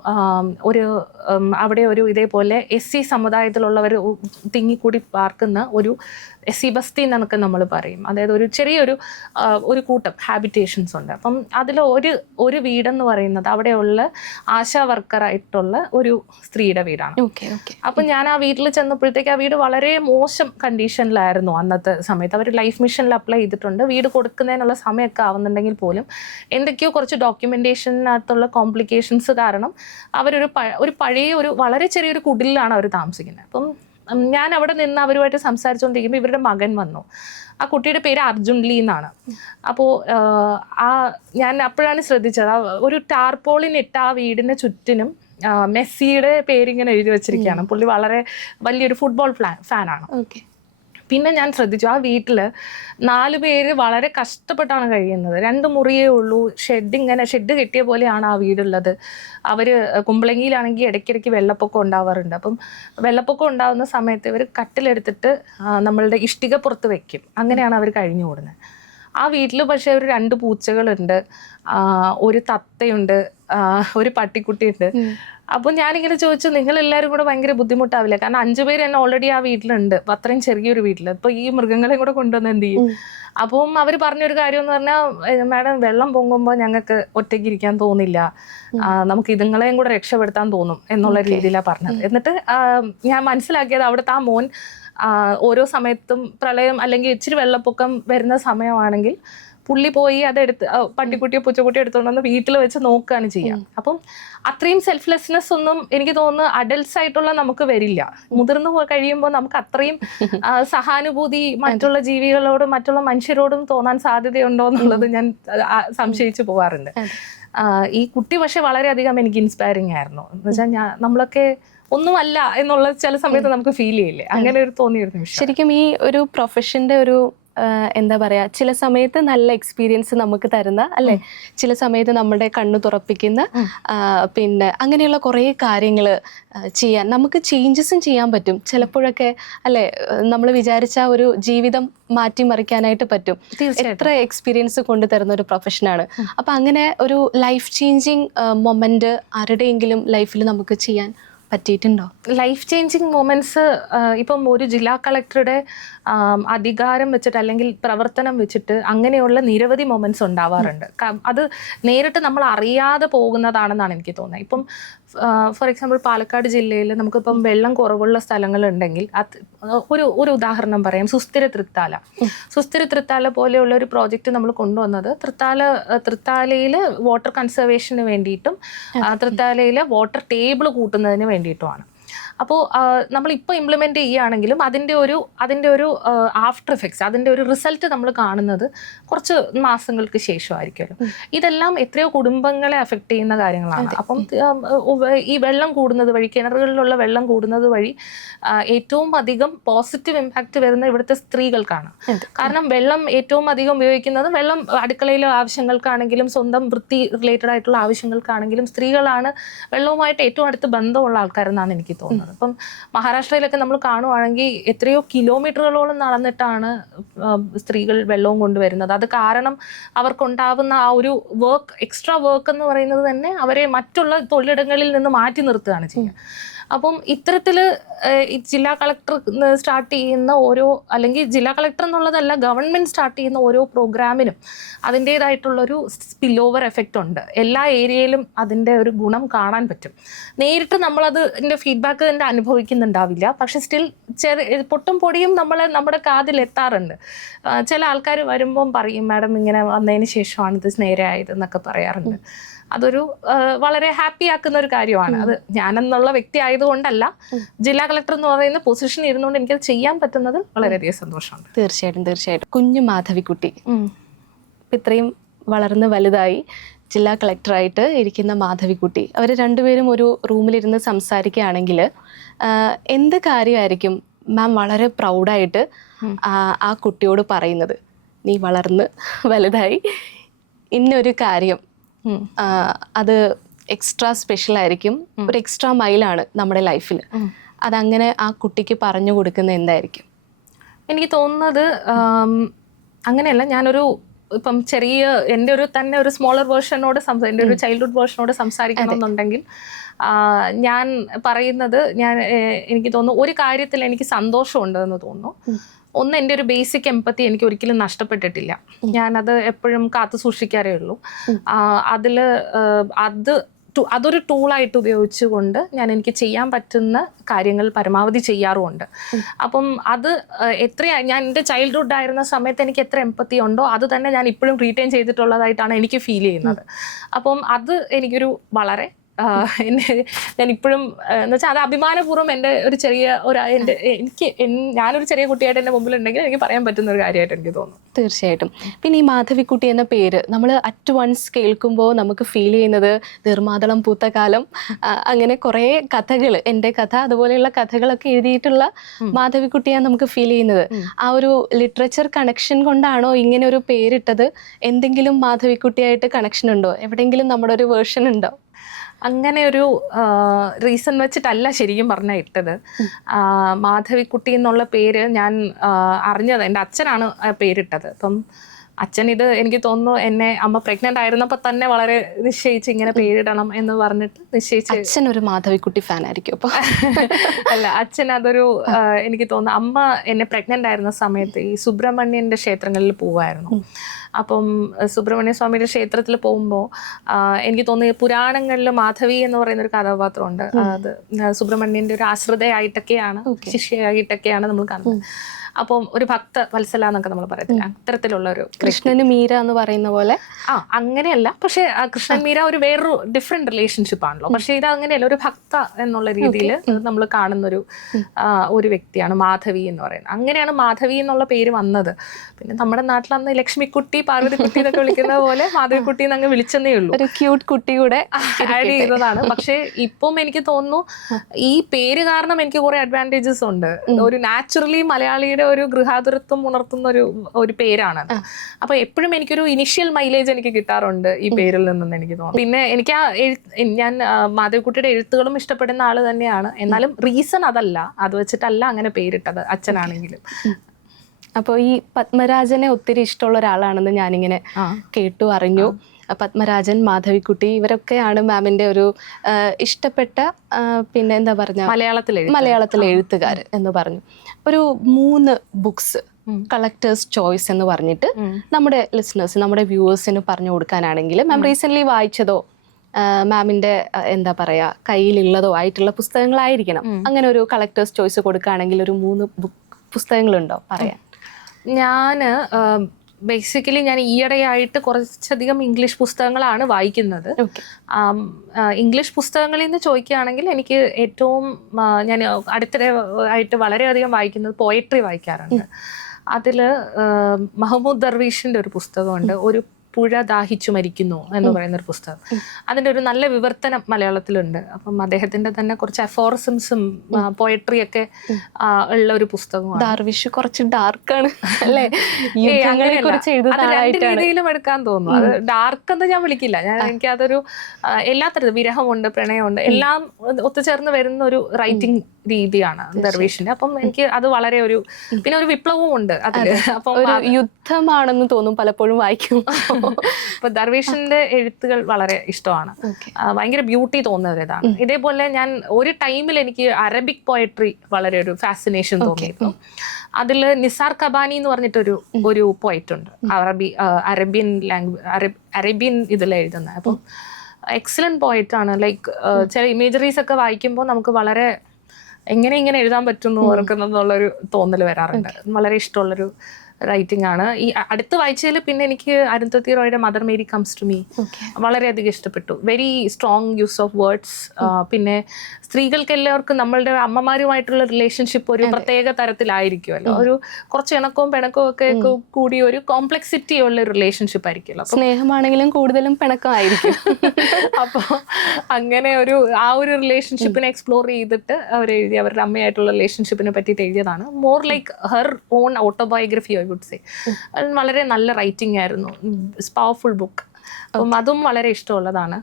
അവിടെ ഒരു ഇതേപോലെ SC സമുദായത്തിലുള്ളവർ തിങ്ങിക്കൂടി പാർക്കുന്ന ഒരു SC ബസ്തി എന്നൊക്കെ നമ്മൾ പറയും. അതായത് ഒരു ചെറിയൊരു കൂട്ടം ഹാബിറ്റേഷൻസ് ഉണ്ട്. അപ്പം അതിൽ ഒരു വീടെന്ന് പറയുന്നത് അവിടെയുള്ള ആശാ വർക്കറായിട്ടുള്ള ഒരു സ്ത്രീയുടെ വീടാണ്. അപ്പം ഞാൻ ആ വീട്ടിൽ ചെന്നപ്പോഴത്തേക്ക് ആ വീട് വളരെ മോശം കണ്ടീഷനിലായിരുന്നു അന്നത്തെ സമയത്ത്. അവർ ലൈഫ് മിഷനിൽ അപ്ലൈ ചെയ്തിട്ടുണ്ട്. വീട് കൊടുക്കുന്നതിനുള്ള സമയമൊക്കെ ആവുന്നുണ്ടെങ്കിൽ പോലും എന്തൊക്കെയോ കുറച്ച് ഡോക്യുമെൻറ്റേഷനകത്തുള്ള കോംപ്ലിക്കേഷൻസ് കാരണം അവരൊരു പഴയ വളരെ ചെറിയൊരു കുടിലാണ് അവർ താമസിക്കുന്നത്. അപ്പം ഞാൻ അവിടെ നിന്ന് അവരുമായിട്ട് സംസാരിച്ചുകൊണ്ടിരിക്കുമ്പോൾ ഇവരുടെ മകൻ വന്നു. ആ കുട്ടിയുടെ പേര് അർജുൻ ലീ എന്നാണ്. അപ്പോൾ ഞാൻ അപ്പോഴാണ് ശ്രദ്ധിച്ചത്, ഒരു ടാർപോളിൻ ഇട്ട ആ വീടിന് ചുറ്റിനും മെസ്സിയുടെ പേരിങ്ങനെ എഴുതി വെച്ചിരിക്കുകയാണ്. പുള്ളി വളരെ വലിയൊരു ഫുട്ബോൾ ഫാനാണ്. പിന്നെ ഞാൻ ശ്രദ്ധിച്ചു, ആ വീട്ടിൽ 4 പേര് വളരെ കഷ്ടപ്പെട്ടാണ് കഴിയുന്നത്. 2 മുറിയേ ഉള്ളൂ, ഷെഡ് കെട്ടിയ പോലെയാണ് ആ വീടുള്ളത്. അവർ കുമ്പളങ്ങിയിലാണെങ്കിൽ ഇടയ്ക്കിടയ്ക്ക് വെള്ളപ്പൊക്കം ഉണ്ടാവാറുണ്ട്. അപ്പം വെള്ളപ്പൊക്കം ഉണ്ടാകുന്ന സമയത്ത് ഇവർ കട്ടിലെടുത്തിട്ട് നമ്മളുടെ ഇഷ്ടിക പുറത്ത് വെക്കും. അങ്ങനെയാണ് അവർ കഴിഞ്ഞു കൂടുന്നത്. ആ വീട്ടിൽ പക്ഷേ ഒരു 2 പൂച്ചകളുണ്ട്, ഒരു തത്തയുണ്ട്, ഒരു പട്ടിക്കുട്ടിയുണ്ട്. അപ്പോൾ ഞാനിങ്ങനെ ചോദിച്ചു, നിങ്ങളെല്ലാവരും കൂടെ ഭയങ്കര ബുദ്ധിമുട്ടാവില്ല? കാരണം 5 പേര് തന്നെ ഓൾറെഡി ആ വീട്ടിലുണ്ട്, അത്രയും ചെറിയൊരു വീട്ടിൽ. അപ്പോൾ ഈ മൃഗങ്ങളെ കൂടെ കൊണ്ടുവന്ന് എന്ത് ചെയ്യും? അപ്പം അവർ പറഞ്ഞൊരു കാര്യം എന്ന് പറഞ്ഞാൽ, മാഡം വെള്ളം പൊങ്ങുമ്പോൾ ഞങ്ങൾക്ക് ഒറ്റയ്ക്ക് ഇരിക്കാൻ തോന്നില്ല, നമുക്ക് ഇതുങ്ങളെയും കൂടെ രക്ഷപ്പെടുത്താൻ തോന്നും എന്നുള്ള രീതിയിലാണ് പറഞ്ഞത്. എന്നിട്ട് ഞാൻ മനസ്സിലാക്കിയത്, അവിടുത്തെ ആ മോൻ ഓരോ സമയത്തും പ്രളയം അല്ലെങ്കിൽ ഇച്ചിരി വെള്ളപ്പൊക്കം വരുന്ന സമയമാണെങ്കിൽ പുള്ളി പോയി അതെടുത്ത് പട്ടിക്കുട്ടിയോ പൂച്ചക്കുട്ടിയോ എടുത്തുകൊണ്ടുവന്ന് വീട്ടിൽ വെച്ച് നോക്കുകയാണ് ചെയ്യുക. അപ്പം അത്രയും സെൽഫ്ലെസ്നെസ് ഒന്നും എനിക്ക് തോന്നുന്നു അഡൽട്ട്സ് ആയിട്ടുള്ള നമുക്ക് വരില്ല. മുതിർന്നു കഴിയുമ്പോൾ നമുക്ക് അത്രയും സഹാനുഭൂതി മറ്റുള്ള ജീവികളോടും മറ്റുള്ള മനുഷ്യരോടും തോന്നാൻ സാധ്യതയുണ്ടോ എന്നുള്ളത് ഞാൻ സംശയിച്ചു പോകാറുണ്ട്. ഈ കുട്ടി പക്ഷെ വളരെയധികം എനിക്ക് ഇൻസ്പയറിങ് ആയിരുന്നു. എന്ന് വെച്ചാൽ നമ്മളൊക്കെ ഒന്നുമല്ല എന്നുള്ള ചില സമയത്ത് നമുക്ക് ഫീൽ ചെയ്യില്ലേ, അങ്ങനെ ഒരു തോന്നിയൊരു നിമിഷം. ശരിക്കും ഈ ഒരു പ്രൊഫഷന്റെ ഒരു എന്താ പറയാ, ചില സമയത്ത് നല്ല എക്സ്പീരിയൻസ് നമുക്ക് തരുന്ന അല്ലെ, ചില സമയത്ത് നമ്മുടെ കണ്ണു തുറപ്പിക്കുന്ന, പിന്നെ അങ്ങനെയുള്ള കുറേ കാര്യങ്ങൾ ചെയ്യാൻ നമുക്ക് ചേഞ്ചസും ചെയ്യാൻ പറ്റും ചിലപ്പോഴൊക്കെ അല്ലെ. നമ്മൾ വിചാരിച്ച ഒരു ജീവിതം മാറ്റിമറിക്കാനായിട്ട് പറ്റും. എത്ര എക്സ്പീരിയൻസ് കൊണ്ടുതരുന്ന ഒരു പ്രൊഫഷനാണ്. അപ്പൊ അങ്ങനെ ഒരു ലൈഫ് ചേഞ്ചിങ് മൊമെന്റ് ആരുടെയെങ്കിലും ലൈഫിൽ നമുക്ക് ചെയ്യാൻ പറ്റിയിട്ടുണ്ടോ? ലൈഫ് ചേഞ്ചിങ് മൊമെന്റ്സ് ഇപ്പം ഒരു ജില്ലാ കളക്ടറുടെ അധികാരം വെച്ചിട്ട് അല്ലെങ്കിൽ പ്രവർത്തനം വെച്ചിട്ട് അങ്ങനെയുള്ള നിരവധി മൊമെന്റ്സ് ഉണ്ടാവാറുണ്ട്. അത് നേരിട്ട് നമ്മൾ അറിയാതെ പോകുന്നതാണെന്നാണ് എനിക്ക് തോന്നുന്നത്. ഇപ്പം ഫോർ എക്സാമ്പിൾ പാലക്കാട് ജില്ലയിൽ നമുക്കിപ്പം വെള്ളം കുറവുള്ള സ്ഥലങ്ങളുണ്ടെങ്കിൽ ഒരു ഉദാഹരണം പറയാം, സുസ്ഥിര തൃത്താല പോലെയുള്ള ഒരു പ്രോജക്റ്റ് നമ്മൾ കൊണ്ടുവന്നത് തൃത്താലയിൽ വാട്ടർ കൺസർവേഷന് വേണ്ടിയിട്ടും തൃത്താലയിൽ വാട്ടർ ടേബിൾ കൂട്ടുന്നതിന് വേണ്ടിയിട്ടുമാണ്. അപ്പോൾ നമ്മളിപ്പോൾ ഇംപ്ലിമെൻ്റ് ചെയ്യുകയാണെങ്കിലും അതിൻ്റെ ഒരു ആഫ്റ്റർ എഫക്ട്സ്, അതിൻ്റെ ഒരു റിസൾട്ട് നമ്മൾ കാണുന്നത് കുറച്ച് മാസങ്ങൾക്ക് ശേഷമായിരിക്കുമല്ലോ. ഇതെല്ലാം എത്രയോ കുടുംബങ്ങളെ അഫക്റ്റ് ചെയ്യുന്ന കാര്യങ്ങളാണ്. അപ്പം ഈ വെള്ളം കൂടുന്നത് വഴി, കിണറുകളിലുള്ള വെള്ളം കൂടുന്നത് വഴി ഏറ്റവും അധികം പോസിറ്റീവ് ഇമ്പാക്റ്റ് വരുന്ന ഇവിടുത്തെ സ്ത്രീകൾക്കാണ്. കാരണം വെള്ളം ഏറ്റവും അധികം ഉപയോഗിക്കുന്നത് വെള്ളം അടുക്കളയിലെ ആവശ്യങ്ങൾക്കാണെങ്കിലും സ്വന്തം വൃത്തി റിലേറ്റഡ് ആയിട്ടുള്ള ആവശ്യങ്ങൾക്കാണെങ്കിലും സ്ത്രീകളാണ് വെള്ളവുമായിട്ട് ഏറ്റവും അടുത്ത് ബന്ധമുള്ള ആൾക്കാരെന്നാണ് എനിക്ക് തോന്നുന്നത്. അപ്പം മഹാരാഷ്ട്രയിലൊക്കെ നമ്മൾ കാണുവാണെങ്കിൽ എത്രയോ കിലോമീറ്ററുകളോളം നടന്നിട്ടാണ് സ്ത്രീകൾ വെള്ളവും കൊണ്ടുവരുന്നത്. അത് കാരണം അവർക്കുണ്ടാവുന്ന ആ ഒരു എക്സ്ട്രാ വർക്ക് എന്ന് പറയുന്നത് തന്നെ അവരെ മറ്റുള്ള തൊഴിലിടങ്ങളിൽ നിന്ന് മാറ്റി നിർത്തുകയാണ് ചെയ്യുക. അപ്പം ഇത്തരത്തിൽ ജില്ലാ കളക്ടർ സ്റ്റാർട്ട് ചെയ്യുന്ന അല്ലെങ്കിൽ ജില്ലാ കളക്ടർ എന്നുള്ളതല്ല, ഗവൺമെൻറ് സ്റ്റാർട്ട് ചെയ്യുന്ന ഓരോ പ്രോഗ്രാമിനും അതിൻ്റേതായിട്ടുള്ളൊരു സ്പിൽ ഓവർ എഫക്റ്റ് ഉണ്ട്. എല്ലാ ഏരിയയിലും അതിൻ്റെ ഒരു ഗുണം കാണാൻ പറ്റും. നേരിട്ട് നമ്മളതിൻ്റെ ഫീഡ്ബാക്ക് തന്നെ അനുഭവിക്കുന്നുണ്ടാവില്ല, പക്ഷെ സ്റ്റിൽ പൊട്ടും പൊടിയും നമ്മുടെ കാതിൽ എത്താറുണ്ട്. ചില ആൾക്കാർ വരുമ്പം പറയും, മാഡം ഇങ്ങനെ വന്നതിന് ശേഷമാണ് ഇത് നേരെയായത് എന്നൊക്കെ പറയാറുണ്ട്. അതൊരു വളരെ ഹാപ്പി ആക്കുന്ന ഒരു കാര്യമാണ്. അത് ഞാനെന്നുള്ള വ്യക്തി ആയതുകൊണ്ടല്ല, ജില്ലാ കളക്ടർ എന്ന് പറയുന്ന പൊസിഷൻ ഇരുന്നുകൊണ്ട് എനിക്കത് ചെയ്യാൻ പറ്റുന്നത് വളരെയധികം സന്തോഷമുണ്ട്. തീർച്ചയായിട്ടും. കുഞ്ഞു മാധവിക്കുട്ടി ഇത്രയും വളർന്ന് വലുതായി ജില്ലാ കളക്ടറായിട്ട് ഇരിക്കുന്ന മാധവിക്കുട്ടി, അവർ രണ്ടുപേരും ഒരു റൂമിലിരുന്ന് സംസാരിക്കുകയാണെങ്കിൽ എന്ത് കാര്യമായിരിക്കും മാം വളരെ പ്രൗഡായിട്ട് ആ കുട്ടിയോട് പറയുന്നത്? നീ വളർന്ന് വലുതായി ഇന്നൊരു കാര്യം, അത് എക്സ്ട്രാ സ്പെഷ്യൽ ആയിരിക്കും, ഒരു എക്സ്ട്രാ മൈലാണ് നമ്മുടെ ലൈഫിൽ, അതങ്ങനെ ആ കുട്ടിക്ക് പറഞ്ഞു കൊടുക്കുന്നത് എന്തായിരിക്കും? എനിക്ക് തോന്നുന്നത് അങ്ങനെയല്ല, ഇപ്പം എൻ്റെ ഒരു സ്മോളർ വേർഷനോട് എൻ്റെ ഒരു ചൈൽഡ്ഹുഡ് വേർഷനോട് സംസാരിക്കണമെന്നുണ്ടെങ്കിൽ ഞാൻ പറയുന്നത്, എനിക്ക് തോന്നുന്നു ഒരു കാര്യത്തിൽ എനിക്ക് സന്തോഷമുണ്ടെന്ന് തോന്നുന്നു. ഒന്ന്, എൻ്റെ ഒരു ബേസിക് എമ്പത്തി എനിക്ക് ഒരിക്കലും നഷ്ടപ്പെട്ടിട്ടില്ല. ഞാനത് എപ്പോഴും കാത്തു സൂക്ഷിക്കാറേ ഉള്ളൂ. അതൊരു ടൂളായിട്ട് ഉപയോഗിച്ചുകൊണ്ട് എനിക്ക് ചെയ്യാൻ പറ്റുന്ന കാര്യങ്ങൾ പരമാവധി ചെയ്യാറുമുണ്ട്. അപ്പം അത് ഞാൻ എൻ്റെ ചൈൽഡ്ഹുഡ് ആയിരുന്ന സമയത്ത് എനിക്ക് എത്ര എമ്പത്തി ഉണ്ടോ അത് തന്നെ ഞാൻ ഇപ്പോഴും റീറ്റെയിൻ ചെയ്തിട്ടുള്ളതായിട്ടാണ് എനിക്ക് ഫീൽ ചെയ്യുന്നത്. അപ്പം അത് എനിക്കൊരു വളരെ ഞാൻ ഇപ്പോഴും എന്ന് വെച്ചാൽ അത് അഭിമാനപൂർവ്വം എൻ്റെ ഒരു ചെറിയ ഞാനൊരു ചെറിയ കുട്ടിയായിട്ട് എൻ്റെ മുമ്പിലുണ്ടെങ്കിൽ എനിക്ക് പറയാൻ പറ്റുന്ന ഒരു കാര്യമായിട്ട് എനിക്ക് തോന്നുന്നു. തീർച്ചയായിട്ടും. പിന്നെ ഈ മാധവിക്കുട്ടി എന്ന പേര് നമ്മൾ അറ്റ് വൺസ് കേൾക്കുമ്പോൾ നമുക്ക് ഫീൽ ചെയ്യുന്നത് നിർമാതളം പൂത്ത കാലം, അങ്ങനെ കുറേ കഥകൾ, എൻ്റെ കഥ അതുപോലെയുള്ള കഥകളൊക്കെ എഴുതിയിട്ടുള്ള മാധവിക്കുട്ടിയാണ് നമുക്ക് ഫീൽ ചെയ്യുന്നത്. ആ ഒരു ലിറ്ററേച്ചർ കണക്ഷൻ കൊണ്ടാണോ ഇങ്ങനെ ഒരു പേരിട്ടത്? എന്തെങ്കിലും മാധവിക്കുട്ടിയായിട്ട് കണക്ഷൻ ഉണ്ടോ? എവിടെയെങ്കിലും നമ്മുടെ ഒരു വേർഷൻ ഉണ്ടോ? അങ്ങനെ ഒരു റീസൺ വെച്ചിട്ടല്ല ശരിക്കും പറഞ്ഞാൽ ഇട്ടത്. മാധവിക്കുട്ടി എന്നുള്ള പേര് ഞാൻ അറിഞ്ഞത് എൻ്റെ അച്ഛനാണ് പേരിട്ടത്. അപ്പം അച്ഛൻ ഇത് എനിക്ക് തോന്നുന്നു എന്നെ അമ്മ പ്രഗ്നന്റ് ആയിരുന്നപ്പോൾ തന്നെ വളരെ നിശ്ചയിച്ച് ഇങ്ങനെ പേരിടണം എന്ന് പറഞ്ഞിട്ട് നിശ്ചയിച്ച്. അച്ഛൻ ഒരു മാധവിക്കുട്ടി ഫാൻ ആയിരിക്കും അപ്പോൾ? അല്ല, അച്ഛൻ അതൊരു എനിക്ക് തോന്നുന്നു അമ്മ എന്നെ പ്രഗ്നന്റ് ആയിരുന്ന സമയത്ത് ഈ സുബ്രഹ്മണ്യൻ്റെ ക്ഷേത്രങ്ങളിൽ പോവായിരുന്നു. അപ്പം സുബ്രഹ്മണ്യ സ്വാമിയുടെ ക്ഷേത്രത്തിൽ പോകുമ്പോൾ എനിക്ക് തോന്നുന്നു പുരാണങ്ങളിൽ മാധവി എന്ന് പറയുന്ന ഒരു കഥാപാത്രമുണ്ട്. അത് സുബ്രഹ്മണ്യൻ്റെ ഒരു ആശ്രിതയായിട്ടൊക്കെയാണ്, ശിഷ്യയായിട്ടൊക്കെയാണ് നമ്മൾ കാണുന്നത്. അപ്പം ഒരു ഭക്ത വത്സല എന്നൊക്കെ നമ്മൾ പറയത്തില്ല, അത്തരത്തിലുള്ള ഒരു കൃഷ്ണന് മീര എന്ന് പറയുന്ന പോലെ. അങ്ങനെയല്ല, പക്ഷെ കൃഷ്ണൻ മീര ഒരു വേറൊരു ഡിഫറെന്റ് റിലേഷൻഷിപ്പ് ആണല്ലോ. പക്ഷെ ഇത് അങ്ങനെയല്ല, ഒരു ഭക്ത എന്നുള്ള രീതിയിൽ നമ്മൾ കാണുന്ന ഒരു വ്യക്തിയാണ് മാധവി എന്ന് പറയുന്നത്. അങ്ങനെയാണ് മാധവി എന്നുള്ള പേര് വന്നത്. പിന്നെ നമ്മുടെ നാട്ടിൽ അന്ന് ലക്ഷ്മിക്കുട്ടി, പാർവതിക്കുട്ടി എന്നൊക്കെ വിളിക്കുന്ന പോലെ മാധവിക്കുട്ടി എന്ന് അങ്ങ് വിളിച്ചെന്നേ ഉള്ളൂ. ഒരു ക്യൂട്ട് കുട്ടി കൂടെ ആഡ് ചെയ്തതാണ്. പക്ഷെ ഇപ്പം എനിക്ക് തോന്നുന്നു ഈ പേര് കാരണം എനിക്ക് കുറെ അഡ്വാൻറ്റേജസ് ഉണ്ട്. ഒരു നാച്ചുറലി മലയാളിയുടെ ഒരു ഗൃഹാതുരത്വം ഉണർത്തുന്ന ഒരു പേരാണ്. അപ്പൊ എപ്പോഴും എനിക്കൊരു ഇനിഷ്യൽ മൈലേജ് എനിക്ക് കിട്ടാറുണ്ട് ഈ പേരിൽ നിന്നെന്ന് എനിക്ക് തോന്നുന്നു. പിന്നെ എനിക്ക് ഞാൻ മാധവിക്കുട്ടിയുടെ എഴുത്തുകളും ഇഷ്ടപ്പെടുന്ന ആള് തന്നെയാണ്. എന്നാലും റീസൺ അതല്ല, അത് വെച്ചിട്ടല്ല അങ്ങനെ പേരിട്ടത് അച്ഛനാണെങ്കിലും. അപ്പോൾ ഈ പത്മരാജനെ ഒത്തിരി ഇഷ്ടമുള്ള ഒരാളാണെന്ന് ഞാനിങ്ങനെ കേട്ടു അറിഞ്ഞു. പത്മരാജൻ, മാധവിക്കുട്ടി ഇവരൊക്കെയാണ് മാമിൻ്റെ ഒരു ഇഷ്ടപ്പെട്ട പിന്നെ എന്താ പറഞ്ഞ മലയാളത്തിലെ എഴുത്തുകാർ എന്ന് പറഞ്ഞു. ഒരു 3 ബുക്സ് കളക്ടേഴ്സ് ചോയ്സ് എന്ന് പറഞ്ഞിട്ട് നമ്മുടെ ലിസണേഴ്സ്, നമ്മുടെ വ്യൂവേഴ്സിന് പറഞ്ഞു കൊടുക്കാനാണെങ്കിൽ മാം റീസെൻ്റ്ലി വായിച്ചതോ മാമിൻ്റെ എന്താ പറയുക കയ്യിലുള്ളതോ ആയിട്ടുള്ള പുസ്തകങ്ങളായിരിക്കണം. അങ്ങനെ ഒരു കളക്ടേഴ്സ് ചോയ്സ് കൊടുക്കുകയാണെങ്കിൽ ഒരു 3 പുസ്തകങ്ങളുണ്ടോ പറയാൻ? ബേസിക്കലി ഞാൻ ഈയിടെയായിട്ട് കുറച്ചധികം ഇംഗ്ലീഷ് പുസ്തകങ്ങളാണ് വായിക്കുന്നത്. ഇംഗ്ലീഷ് പുസ്തകങ്ങളിൽ നിന്ന് ചോദിക്കുകയാണെങ്കിൽ എനിക്ക് ഏറ്റവും ഞാൻ അടുത്തിടെ ആയിട്ട് വളരെയധികം വായിക്കുന്നത് പോയട്രി വായിക്കാറുണ്ട്. അതിൽ മഹമ്മൂദ് ദർവീഷിൻ്റെ ഒരു പുസ്തകമുണ്ട്, ഒരു പുഴ ദാഹിച്ചു മരിക്കുന്നു എന്ന് പറയുന്നൊരു പുസ്തകം. അതിൻ്റെ ഒരു നല്ല വിവർത്തനം മലയാളത്തിലുണ്ട്. അപ്പം അദ്ദേഹത്തിൻ്റെ തന്നെ കുറച്ച് അഫോറിസംസും പോയട്രിയൊക്കെ ഉള്ള ഒരു പുസ്തകമാണ്. ദാർവിഷ് കുറച്ച് ഡാർക്കാണ് അല്ലേ? രണ്ട് രീതിയിലും എടുക്കാൻ തോന്നുന്നു. അത് ഡാർക്ക് എന്ന് ഞാൻ വിളിക്കില്ല. എനിക്കതൊരു എല്ലാ തരത്തിലും വിരഹമുണ്ട്, പ്രണയമുണ്ട്, എല്ലാം ഒത്തുചേർന്ന് വരുന്ന ഒരു റൈറ്റിംഗ് രീതിയാണ് ദർവീഷിന്റെ. അപ്പം എനിക്ക് അത് വളരെ പിന്നെ ഒരു വിപ്ലവവും ഉണ്ട് അതില്. അപ്പം യുദ്ധമാണെന്ന് തോന്നും പലപ്പോഴും വായിക്കും. അപ്പൊ ദർവീഷിന്റെ എഴുത്തുകൾ വളരെ ഇഷ്ടമാണ്, ഭയങ്കര ബ്യൂട്ടി തോന്നുന്നതാണ്. ഇതേപോലെ ഞാൻ ഒരു ടൈമിൽ എനിക്ക് അറബിക് പോയട്രി വളരെ ഒരു ഫാസിനേഷൻ തോന്നിയിരുന്നു. അതിൽ നിസാർ കബാനി എന്ന് പറഞ്ഞിട്ടൊരു പോയറ്റ് ഉണ്ട്, അറേബ്യൻ ഇതിൽ എഴുതുന്നത്. അപ്പം എക്സലന്റ് പോയറ്റ് ആണ്. ലൈക്ക് ചില ഇമേജറീസ് ഒക്കെ വായിക്കുമ്പോൾ നമുക്ക് വളരെ ഇങ്ങനെ എഴുതാൻ പറ്റുന്നു ഓർക്കുന്നുള്ളൊരു തോന്നൽ വരാറുണ്ട്. വളരെ ഇഷ്ടമുള്ളൊരു റൈറ്റിംഗ് ആണ്. ഈ അടുത്ത് വായിച്ചതിൽ പിന്നെ എനിക്ക് അരുന്ധതി റോയുടെ mother Mary comes to me വളരെയധികം ഇഷ്ടപ്പെട്ടു. Very strong use of words. പിന്നെ സ്ത്രീകൾക്ക് എല്ലാവർക്കും നമ്മളുടെ അമ്മമാരുമായിട്ടുള്ള റിലേഷൻഷിപ്പ് ഒരു പ്രത്യേക തരത്തിലായിരിക്കുമല്ലോ. ഒരു കുറച്ച് ഇണക്കവും പിണക്കവും ഒക്കെ കൂടി ഒരു കോംപ്ലക്സിറ്റി ഉള്ള ഒരു റിലേഷൻഷിപ്പ് ആയിരിക്കുമല്ലോ. സ്നേഹമാണെങ്കിലും കൂടുതലും പിണക്കമായിരിക്കും. അപ്പോൾ അങ്ങനെ ആ ഒരു റിലേഷൻഷിപ്പിനെ എക്സ്പ്ലോർ ചെയ്തിട്ട് അവരെഴുതി അവരുടെ അമ്മയായിട്ടുള്ള റിലേഷൻഷിപ്പിനെ പറ്റിയിട്ട് എഴുതിയതാണ്. More like her own autobiography I would say. വളരെ നല്ല റൈറ്റിംഗ് ആയിരുന്നു, പവർഫുൾ ബുക്ക്. അപ്പം അതും വളരെ ഇഷ്ടമുള്ളതാണ്.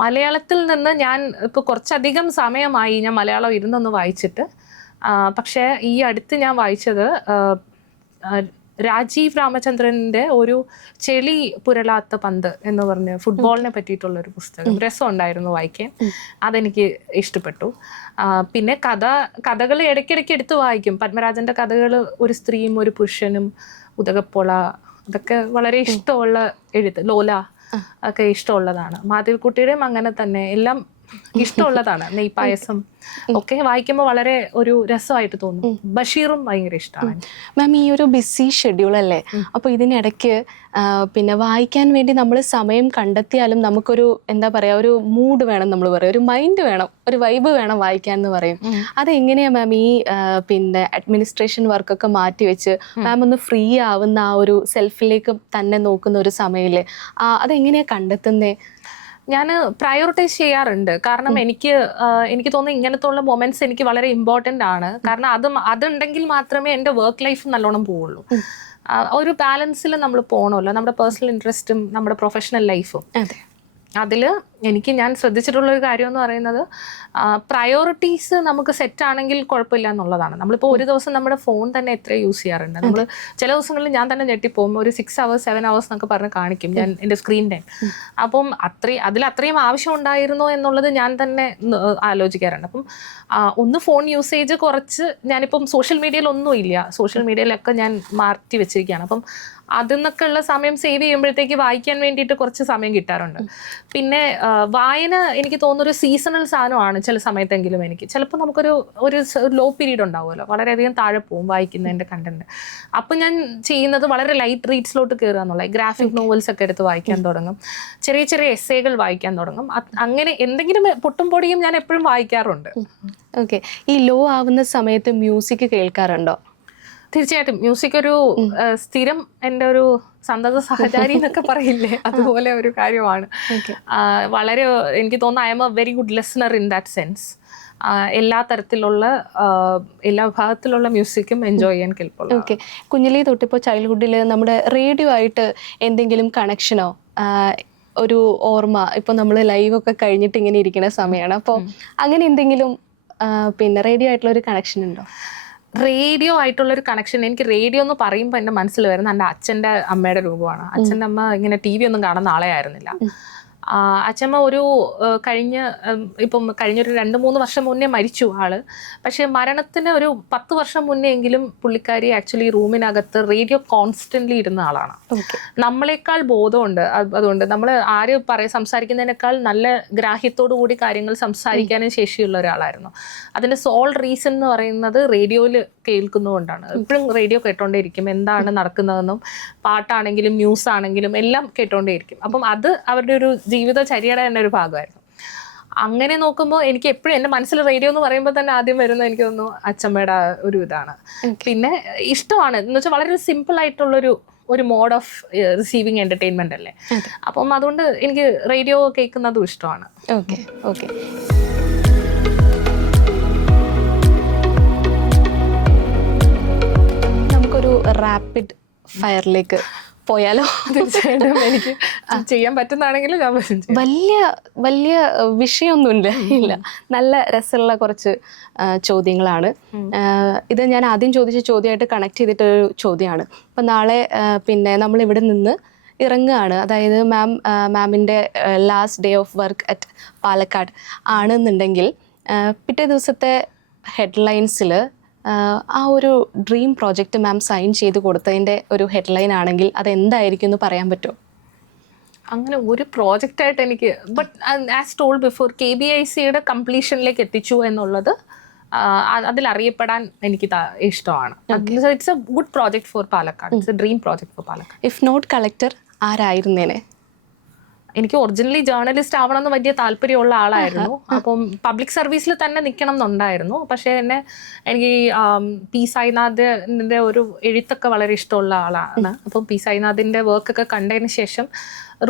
മലയാളത്തിൽ നിന്ന് ഞാൻ ഇപ്പോൾ കുറച്ചധികം സമയമായി ഞാൻ മലയാളം ഇരുന്നൊന്ന് വായിച്ചിട്ട്. പക്ഷേ ഈ അടുത്ത് ഞാൻ വായിച്ചത് രാജീവ് രാമചന്ദ്രൻ്റെ ഒരു ചെളി പുരളാത്ത പന്ത് എന്ന് പറഞ്ഞ് ഫുട്ബോളിനെ പറ്റിയിട്ടുള്ളൊരു പുസ്തകം. രസമുണ്ടായിരുന്നു വായിക്കാൻ, അതെനിക്ക് ഇഷ്ടപ്പെട്ടു. പിന്നെ കഥകൾ ഇടയ്ക്കിടയ്ക്ക് എടുത്ത് വായിക്കും. പത്മരാജൻ്റെ കഥകൾ, ഒരു സ്ത്രീയും ഒരു പുരുഷനും, ഉദകപ്പൊള, അതൊക്കെ വളരെ ഇഷ്ടമുള്ള എഴുത്ത്. ലോല ഒക്കെ ഇഷ്ടമുള്ളതാണ്. മാധവിക്കുട്ടിയുടെയും അങ്ങനെ തന്നെ. എല്ലാം ഇഷ്ടമുള്ളതാണ്. നെയ്പായസം ഒക്കെ വായിക്കുമ്പോൾ വളരെ ഒരു രസമായിട്ട് തോന്നും. ബഷീറും ഭയങ്കര ഇഷ്ടമാണ്. മാം, ഈ ഒരു ബിസി ഷെഡ്യൂൾ അല്ലേ, അപ്പോൾ ഇതിനിടയ്ക്ക് പിന്നെ വായിക്കാൻ വേണ്ടി നമ്മൾ സമയം കണ്ടെത്തിയാലും നമുക്കൊരു എന്താ പറയുക, ഒരു മൂഡ് വേണം, നമ്മൾ പറയും ഒരു മൈൻഡ് വേണം, ഒരു വൈബ് വേണം വായിക്കാൻ എന്ന് പറയും. അതെങ്ങനെയാണ് മാം ഈ പിന്നെ അഡ്മിനിസ്ട്രേഷൻ വർക്കൊക്കെ മാറ്റി വെച്ച് മാം ഒന്ന് ഫ്രീ ആവുന്ന ആ ഒരു സെൽഫിലേക്ക് തന്നെ നോക്കുന്ന ഒരു സമയമില്ലേ, അതെങ്ങനെയാണ് കണ്ടെത്തുന്നേ? ഞാൻ പ്രയോറിറ്റൈസ് ചെയ്യാറുണ്ട്. കാരണം എനിക്ക് തോന്നുന്നു ഇങ്ങനത്തെ ഉള്ള മൊമെന്റ്സ് എനിക്ക് വളരെ ഇമ്പോർട്ടൻ്റ് ആണ്. കാരണം അതുണ്ടെങ്കിൽ മാത്രമേ എൻ്റെ വർക്ക് ലൈഫ് നല്ലോണം പോവുള്ളൂ. ഒരു ബാലൻസിൽ നമ്മൾ പോകണമല്ലോ, നമ്മുടെ പേഴ്സണൽ ഇൻട്രസ്റ്റും നമ്മുടെ പ്രൊഫഷണൽ ലൈഫും. അതിൽ ഞാൻ ശ്രദ്ധിച്ചിട്ടുള്ളൊരു കാര്യം എന്ന് പറയുന്നത്, പ്രയോറിറ്റീസ് നമുക്ക് സെറ്റ് ആണെങ്കിൽ കുഴപ്പമില്ല എന്നുള്ളതാണ്. നമ്മളിപ്പോൾ ഒരു ദിവസം നമ്മുടെ ഫോൺ തന്നെ എത്ര യൂസ് ചെയ്യാറുണ്ട്. നമ്മൾ ചില ദിവസങ്ങളിൽ ഞാൻ തന്നെ ഞെട്ടിപ്പോകും, ഒരു 6 hours 7 hours എന്നൊക്കെ പറഞ്ഞ് കാണിക്കും ഞാൻ എൻ്റെ സ്ക്രീൻ ടൈം. അപ്പം അത്രയും ആവശ്യം ഉണ്ടായിരുന്നോ എന്നുള്ളത് ഞാൻ തന്നെ ആലോചിക്കാറുണ്ട്. അപ്പം ഒന്ന് ഫോൺ യൂസേജ് കുറച്ച്, ഞാനിപ്പം സോഷ്യൽ മീഡിയയിൽ ഒന്നും ഇല്ല, സോഷ്യൽ മീഡിയയിലൊക്കെ ഞാൻ മാറ്റി വെച്ചിരിക്കുകയാണ്. അപ്പം അതിൽ നിന്നൊക്കെ ഉള്ള സമയം സേവ് ചെയ്യുമ്പോഴത്തേക്ക് വായിക്കാൻ വേണ്ടിയിട്ട് കുറച്ച് സമയം കിട്ടാറുണ്ട്. പിന്നെ വായന എനിക്ക് തോന്നുന്നൊരു സീസണൽ സാധനമാണ്. ചില സമയത്തെങ്കിലും എനിക്ക് ചിലപ്പോൾ നമുക്കൊരു ലോ പീരീഡ് ഉണ്ടാവുമല്ലോ, വളരെയധികം താഴെ പോവും വായിക്കുന്നതിൻ്റെ കണ്ടന്റ്. അപ്പം ഞാൻ ചെയ്യുന്നത് വളരെ ലൈറ്റ് റീഡ്സിലോട്ട് കയറുക എന്നുള്ള, ഗ്രാഫിക് നോവൽസ് ഒക്കെ എടുത്ത് വായിക്കാൻ തുടങ്ങും, ചെറിയ ചെറിയ എസ്സേകൾ വായിക്കാൻ തുടങ്ങും. അങ്ങനെ എന്തെങ്കിലും പൊട്ടും പൊടിയും ഞാൻ എപ്പോഴും വായിക്കാറുണ്ട്. ഓക്കെ, ഈ ലോ ആവുന്ന സമയത്ത് മ്യൂസിക് കേൾക്കാറുണ്ടോ? തീർച്ചയായിട്ടും. മ്യൂസിക് ഒരു സ്ഥിരം എൻ്റെ ഒരു സന്തത സഹചാരി എന്നൊക്കെ പറയില്ലേ, അതുപോലെ ഒരു കാര്യമാണ്. വളരെ എനിക്ക് തോന്നുന്നു I M A very good listener in that sense. എല്ലാ തരത്തിലുള്ള എല്ലാ വിഭാഗത്തിലുള്ള മ്യൂസിക്കും എൻജോയ് ചെയ്യാൻ കേൾപ്പുള്ളൂ. ഓക്കെ, കുഞ്ഞിലേ തൊട്ടിപ്പോൾ ചൈൽഡ്ഹുഡിൽ നമ്മുടെ റേഡിയോ ആയിട്ട് എന്തെങ്കിലും കണക്ഷനോ ഒരു ഓർമ്മ, ഇപ്പോൾ നമ്മൾ ലൈവൊക്കെ കഴിഞ്ഞിട്ട് ഇങ്ങനെ ഇരിക്കുന്ന സമയമാണ്, അപ്പോൾ അങ്ങനെ എന്തെങ്കിലും പിന്നെ റേഡിയോ ആയിട്ടുള്ള ഒരു കണക്ഷൻ ഉണ്ടോ? റേഡിയോ ആയിട്ടുള്ളൊരു കണക്ഷൻ, എനിക്ക് റേഡിയോ എന്ന് പറയുമ്പോൾ എൻ്റെ മനസ്സിൽ വരുന്നത് എൻ്റെ അച്ഛൻ്റെ അമ്മയുടെ രൂപമാണ്. അച്ഛൻ്റെ അമ്മ ഇങ്ങനെ TV ഒന്നും കാണുന്ന ആളെ ആയിരുന്നില്ല. അച്ഛമ്മ കഴിഞ്ഞൊരു 2-3 വർഷം മുന്നേ മരിച്ചു ആള്. പക്ഷെ മരണത്തിന് ഒരു 10 വർഷം മുന്നേ എങ്കിലും പുള്ളിക്കാരി ആക്ച്വലി റൂമിനകത്ത് റേഡിയോ കോൺസ്റ്റന്റ്ലി ഇരുന്ന ആളാണ്. നമ്മളെക്കാൾ ബോധമുണ്ട്. അതുകൊണ്ട് നമ്മൾ സംസാരിക്കുന്നതിനേക്കാൾ നല്ല ഗ്രാഹ്യത്തോടു കൂടി കാര്യങ്ങൾ സംസാരിക്കാനും ശേഷിയുള്ള ഒരാളായിരുന്നു. അതിന്റെ സോൾ റീസൺ എന്ന് പറയുന്നത് റേഡിയോയിൽ കേൾക്കുന്നതുകൊണ്ടാണ്. എപ്പോഴും റേഡിയോ കേട്ടോണ്ടേയിരിക്കും, എന്താണ് നടക്കുന്നതെന്നും പാട്ടാണെങ്കിലും ന്യൂസ് ആണെങ്കിലും എല്ലാം കേട്ടോണ്ടേയിരിക്കും. അപ്പം അത് അവരുടെ ഒരു ജീവിതചര്യയുടെ തന്നെ ഒരു ഭാഗമായിരുന്നു. അങ്ങനെ നോക്കുമ്പോൾ എനിക്ക് എപ്പോഴും എൻ്റെ മനസ്സിൽ റേഡിയോ എന്ന് പറയുമ്പോൾ തന്നെ ആദ്യം വരുന്നത് എനിക്ക് തോന്നുന്നു അച്ഛമ്മയുടെ ഒരു ഇതാണ്. പിന്നെ ഇഷ്ടമാണ് എന്ന് വെച്ചാൽ വളരെ സിമ്പിൾ ആയിട്ടുള്ളൊരു മോഡ് ഓഫ് റിസീവിങ് എന്റർടൈൻമെന്റ് അല്ലേ. അപ്പം അതുകൊണ്ട് എനിക്ക് റേഡിയോ കേൾക്കുന്നതും ഇഷ്ടമാണ്. ഓക്കെ ഓക്കെ, നമുക്കൊരു റാപ്പിഡ് ഫയറിലേക്ക് പോയാലോ? തീർച്ചയായിട്ടും എനിക്ക് ചെയ്യാൻ പറ്റുന്നതാണെങ്കിലും ഞാൻ വലിയ വിഷയമൊന്നുമില്ല, നല്ല രസമുള്ള കുറച്ച് ചോദ്യങ്ങളാണ്. ഇത് ഞാൻ ആദ്യം ചോദിച്ച ചോദ്യമായിട്ട് കണക്ട് ചെയ്തിട്ടൊരു ചോദ്യമാണ്. അപ്പം നാളെ പിന്നെ നമ്മൾ ഇവിടെ നിന്ന് ഇറങ്ങുകയാണ്, അതായത് മാമിൻ്റെ last day of work at Palakkad ആണെന്നുണ്ടെങ്കിൽ പിറ്റേ ദിവസത്തെ ഹെഡ്ലൈൻസിൽ ആ ഒരു ഡ്രീം പ്രോജക്റ്റ് മാം സൈൻ ചെയ്ത് കൊടുത്തതിൻ്റെ ഒരു ഹെഡ്ലൈൻ ആണെങ്കിൽ അതെന്തായിരിക്കും എന്ന് പറയാൻ പറ്റുമോ? അങ്ങനെ ഒരു പ്രോജക്റ്റായിട്ട് എനിക്ക്, ബട്ട് ആസ് ടോൾഡ് ബിഫോർ, KBICയുടെ കംപ്ലീഷനിലേക്ക് എത്തിച്ചു എന്നുള്ളത് അതിലറിയപ്പെടാൻ എനിക്ക് ഇഷ്ടമാണ്. It's a good project for Palakkad, it's a dream project for Palakkad. If not collector ആരായിരുന്നേനെ? എനിക്ക് ഒറിജിനലി ജേർണലിസ്റ്റ് ആവണമെന്ന് വലിയ താല്പര്യമുള്ള ആളായിരുന്നു. അപ്പം പബ്ലിക് സർവീസിൽ തന്നെ നിൽക്കണം എന്നുണ്ടായിരുന്നു. പക്ഷേ എനിക്ക് പി സായിനാഥിൻ്റെ ഒരു എഴുത്തൊക്കെ വളരെ ഇഷ്ടമുള്ള ആളാണ്. അപ്പം പി സായിനാഥിൻ്റെ വർക്കൊക്കെ കണ്ടതിന് ശേഷം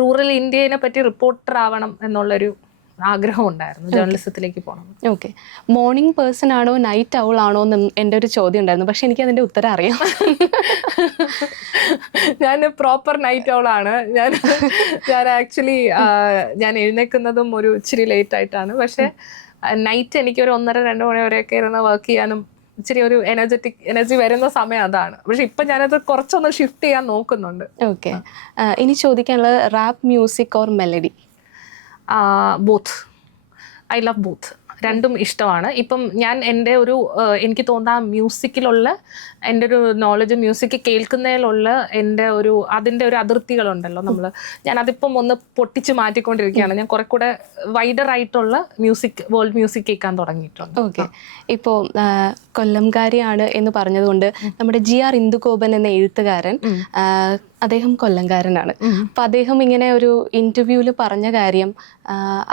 റൂറൽ ഇന്ത്യനെ പറ്റി റിപ്പോർട്ടർ ആവണം എന്നുള്ളൊരു ആഗ്രഹം ഉണ്ടായിരുന്നു, ജേർണലിസത്തിലേക്ക് പോകണം. ഓക്കെ, മോർണിംഗ് പേഴ്സൺ ആണോ നൈറ്റ് ഔൾ ആണോ എന്ന് എൻ്റെ ഒരു ചോദ്യം ഉണ്ടായിരുന്നു, പക്ഷെ എനിക്ക് അതിൻ്റെ ഉത്തരം അറിയാം. ഞാൻ പ്രോപ്പർ നൈറ്റ് ഔൾ ആണ്. ഞാൻ ആക്ച്വലി ഞാൻ എഴുന്നേൽക്കുന്നതും ഒരു ഇച്ചിരി ലേറ്റ് ആയിട്ടാണ്. പക്ഷെ നൈറ്റ് എനിക്കൊരു 1:30-2 മണി വരെയൊക്കെ ഇരുന്ന് വർക്ക് ചെയ്യാനും ഇച്ചിരി ഒരു എനർജി വരുന്ന സമയം അതാണ്. പക്ഷെ ഇപ്പം ഞാനത് കുറച്ചൊന്ന് ഷിഫ്റ്റ് ചെയ്യാൻ നോക്കുന്നുണ്ട്. ഓക്കെ, ഇനി ചോദിക്കാനുള്ളത് rap music or melody? Both. I love both. രണ്ടും ഇഷ്ടമാണ്. ഇപ്പം ഞാൻ എൻ്റെ ഒരു എനിക്ക് തോന്നുന്ന മ്യൂസിക്കിലുള്ള എൻ്റെ ഒരു നോളജ്, മ്യൂസിക് കേൾക്കുന്നതിലുള്ള എൻ്റെ അതിൻ്റെ ഒരു അതിർത്തികളുണ്ടല്ലോ ഞാൻ അതിപ്പം ഒന്ന് പൊട്ടിച്ച് മാറ്റിക്കൊണ്ടിരിക്കുകയാണ്. ഞാൻ കുറെ കൂടെ വൈഡർ ആയിട്ടുള്ള വേൾഡ് മ്യൂസിക് കേൾക്കാൻ തുടങ്ങിയിട്ടുണ്ട്. ഓക്കെ. ഇപ്പോൾ കൊല്ലംകാരിയാണ് എന്ന് പറഞ്ഞതുകൊണ്ട് നമ്മുടെ GR ഇന്ദുഗോപൻ എന്ന എഴുത്തുകാരൻ, അദ്ദേഹം കൊല്ലംകാരനാണ്. അപ്പൊ അദ്ദേഹം ഇങ്ങനെ ഒരു ഇന്റർവ്യൂവിൽ പറഞ്ഞ കാര്യം,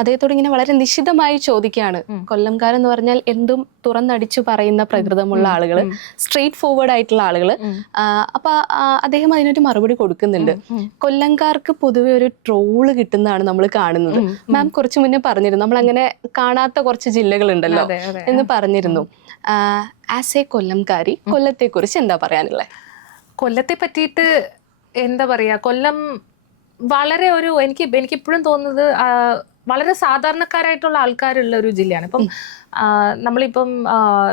അദ്ദേഹത്തോട് ഇങ്ങനെ വളരെ നിശിതമായി ചോദിക്കുകയാണ്. കൊല്ലംകാരൻ എന്ന് പറഞ്ഞാൽ എന്തും തുറന്നടിച്ചു പറയുന്ന പ്രകൃതമുള്ള ആളുകൾ, സ്ട്രെയിറ്റ് ഫോർവേഡ് ആയിട്ടുള്ള ആളുകൾ. അപ്പൊ അദ്ദേഹം അതിനൊരു മറുപടി കൊടുക്കുന്നുണ്ട്. കൊല്ലംകാർക്ക് പൊതുവെ ഒരു ട്രോള് കിട്ടുന്നതാണ് നമ്മൾ കാണുന്നത്. മാം കുറച്ചു മുന്നേ പറഞ്ഞിരുന്നു നമ്മൾ അങ്ങനെ കാണാത്ത കുറച്ച് ജില്ലകളുണ്ടല്ലോ എന്ന് പറഞ്ഞിരുന്നു. ആസ് എ കൊല്ലംകാരി കൊല്ലത്തെ കുറിച്ച് എന്താ പറയാനുള്ളത്? കൊല്ലത്തെ പറ്റിയിട്ട് എന്താ പറയാ, കൊല്ലം വളരെ എനിക്ക് ഇപ്പോഴും തോന്നുന്നത് വളരെ സാധാരണക്കാരായിട്ടുള്ള ആൾക്കാരുള്ള ഒരു ജില്ലയാണ്. ഇപ്പം നമ്മളിപ്പം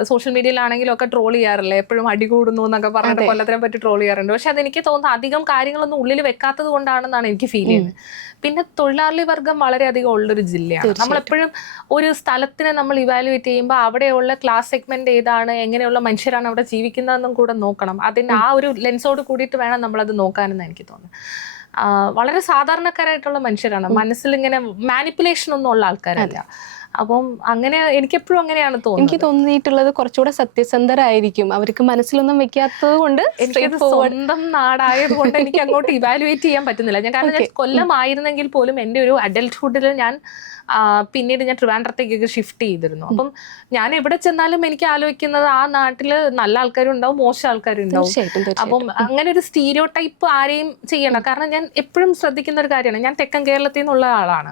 സോഷ്യൽ മീഡിയയിലാണെങ്കിലും ഒക്കെ ട്രോൾ ചെയ്യാറില്ലേ, എപ്പോഴും അടികൂടുന്നു എന്നൊക്കെ പറഞ്ഞിട്ട് കൊല്ലത്തിനെ പറ്റി ട്രോൾ ചെയ്യാറുണ്ട്. പക്ഷെ അതെനിക്ക് തോന്നുന്നു അധികം കാര്യങ്ങളൊന്നും ഉള്ളിൽ വെക്കാത്തത് കൊണ്ടാണെന്നാണ് എനിക്ക് ഫീൽ ചെയ്യുന്നത്. പിന്നെ തൊഴിലാളി വർഗം വളരെയധികം ഉള്ളൊരു ജില്ലയാണ്. നമ്മളെപ്പോഴും ഒരു സ്ഥലത്തിനെ നമ്മൾ ഇവാലുവേറ്റ് ചെയ്യുമ്പോൾ അവിടെയുള്ള ക്ലാസ് സെഗ്മെന്റ് ഏതാണ്, എങ്ങനെയുള്ള മനുഷ്യരാണ് അവിടെ ജീവിക്കുന്നതെന്നും കൂടെ നോക്കണം. അതിൻ്റെ ആ ഒരു ലെൻസോട് കൂടിയിട്ട് വേണം നമ്മളത് നോക്കാനെന്ന് എനിക്ക് തോന്നുന്നു. വളരെ സാധാരണക്കാരായിട്ടുള്ള മനുഷ്യരാണ്, മനസ്സിൽ ഇങ്ങനെ മാനിപ്പുലേഷൻ ഒന്നും ഉള്ള ആൾക്കാരല്ല. അപ്പം അങ്ങനെ എനിക്കെപ്പോഴും അങ്ങനെയാണ് തോന്നുന്നത്. എനിക്ക് തോന്നിയിട്ടുള്ളത് കുറച്ചുകൂടെ സത്യസന്ധരായിരിക്കും, അവർക്ക് മനസ്സിലൊന്നും വെക്കാത്തത് കൊണ്ട്. എനിക്കത് സ്വന്തം നാടായത് കൊണ്ട് എനിക്ക് അങ്ങോട്ട് ഇവാലുവേറ്റ് ചെയ്യാൻ പറ്റുന്നില്ല. കാരണം ഞാൻ കൊല്ലമായിരുന്നെങ്കിൽ പോലും എൻ്റെ ഒരു അഡൽട്ട്ഹുഡിൽ ഞാൻ പിന്നീട് ഞാൻ ട്രിവാൻഡ്രത്തേക്ക് ഷിഫ്റ്റ് ചെയ്തിരുന്നു. അപ്പം ഞാൻ എവിടെ ചെന്നാലും എനിക്ക് ആലോചിക്കുന്നത് ആ നാട്ടില് നല്ല ആൾക്കാരും ഉണ്ടാവും, മോശം ആൾക്കാരും ഉണ്ടാവും. അപ്പം അങ്ങനെ ഒരു സ്റ്റീരിയോ ടൈപ്പ് ആരെയും ചെയ്യണം. കാരണം ഞാൻ എപ്പോഴും ശ്രദ്ധിക്കുന്ന ഒരു കാര്യമാണ്, ഞാൻ തെക്കൻ കേരളത്തിൽ നിന്നുള്ള ആളാണ്.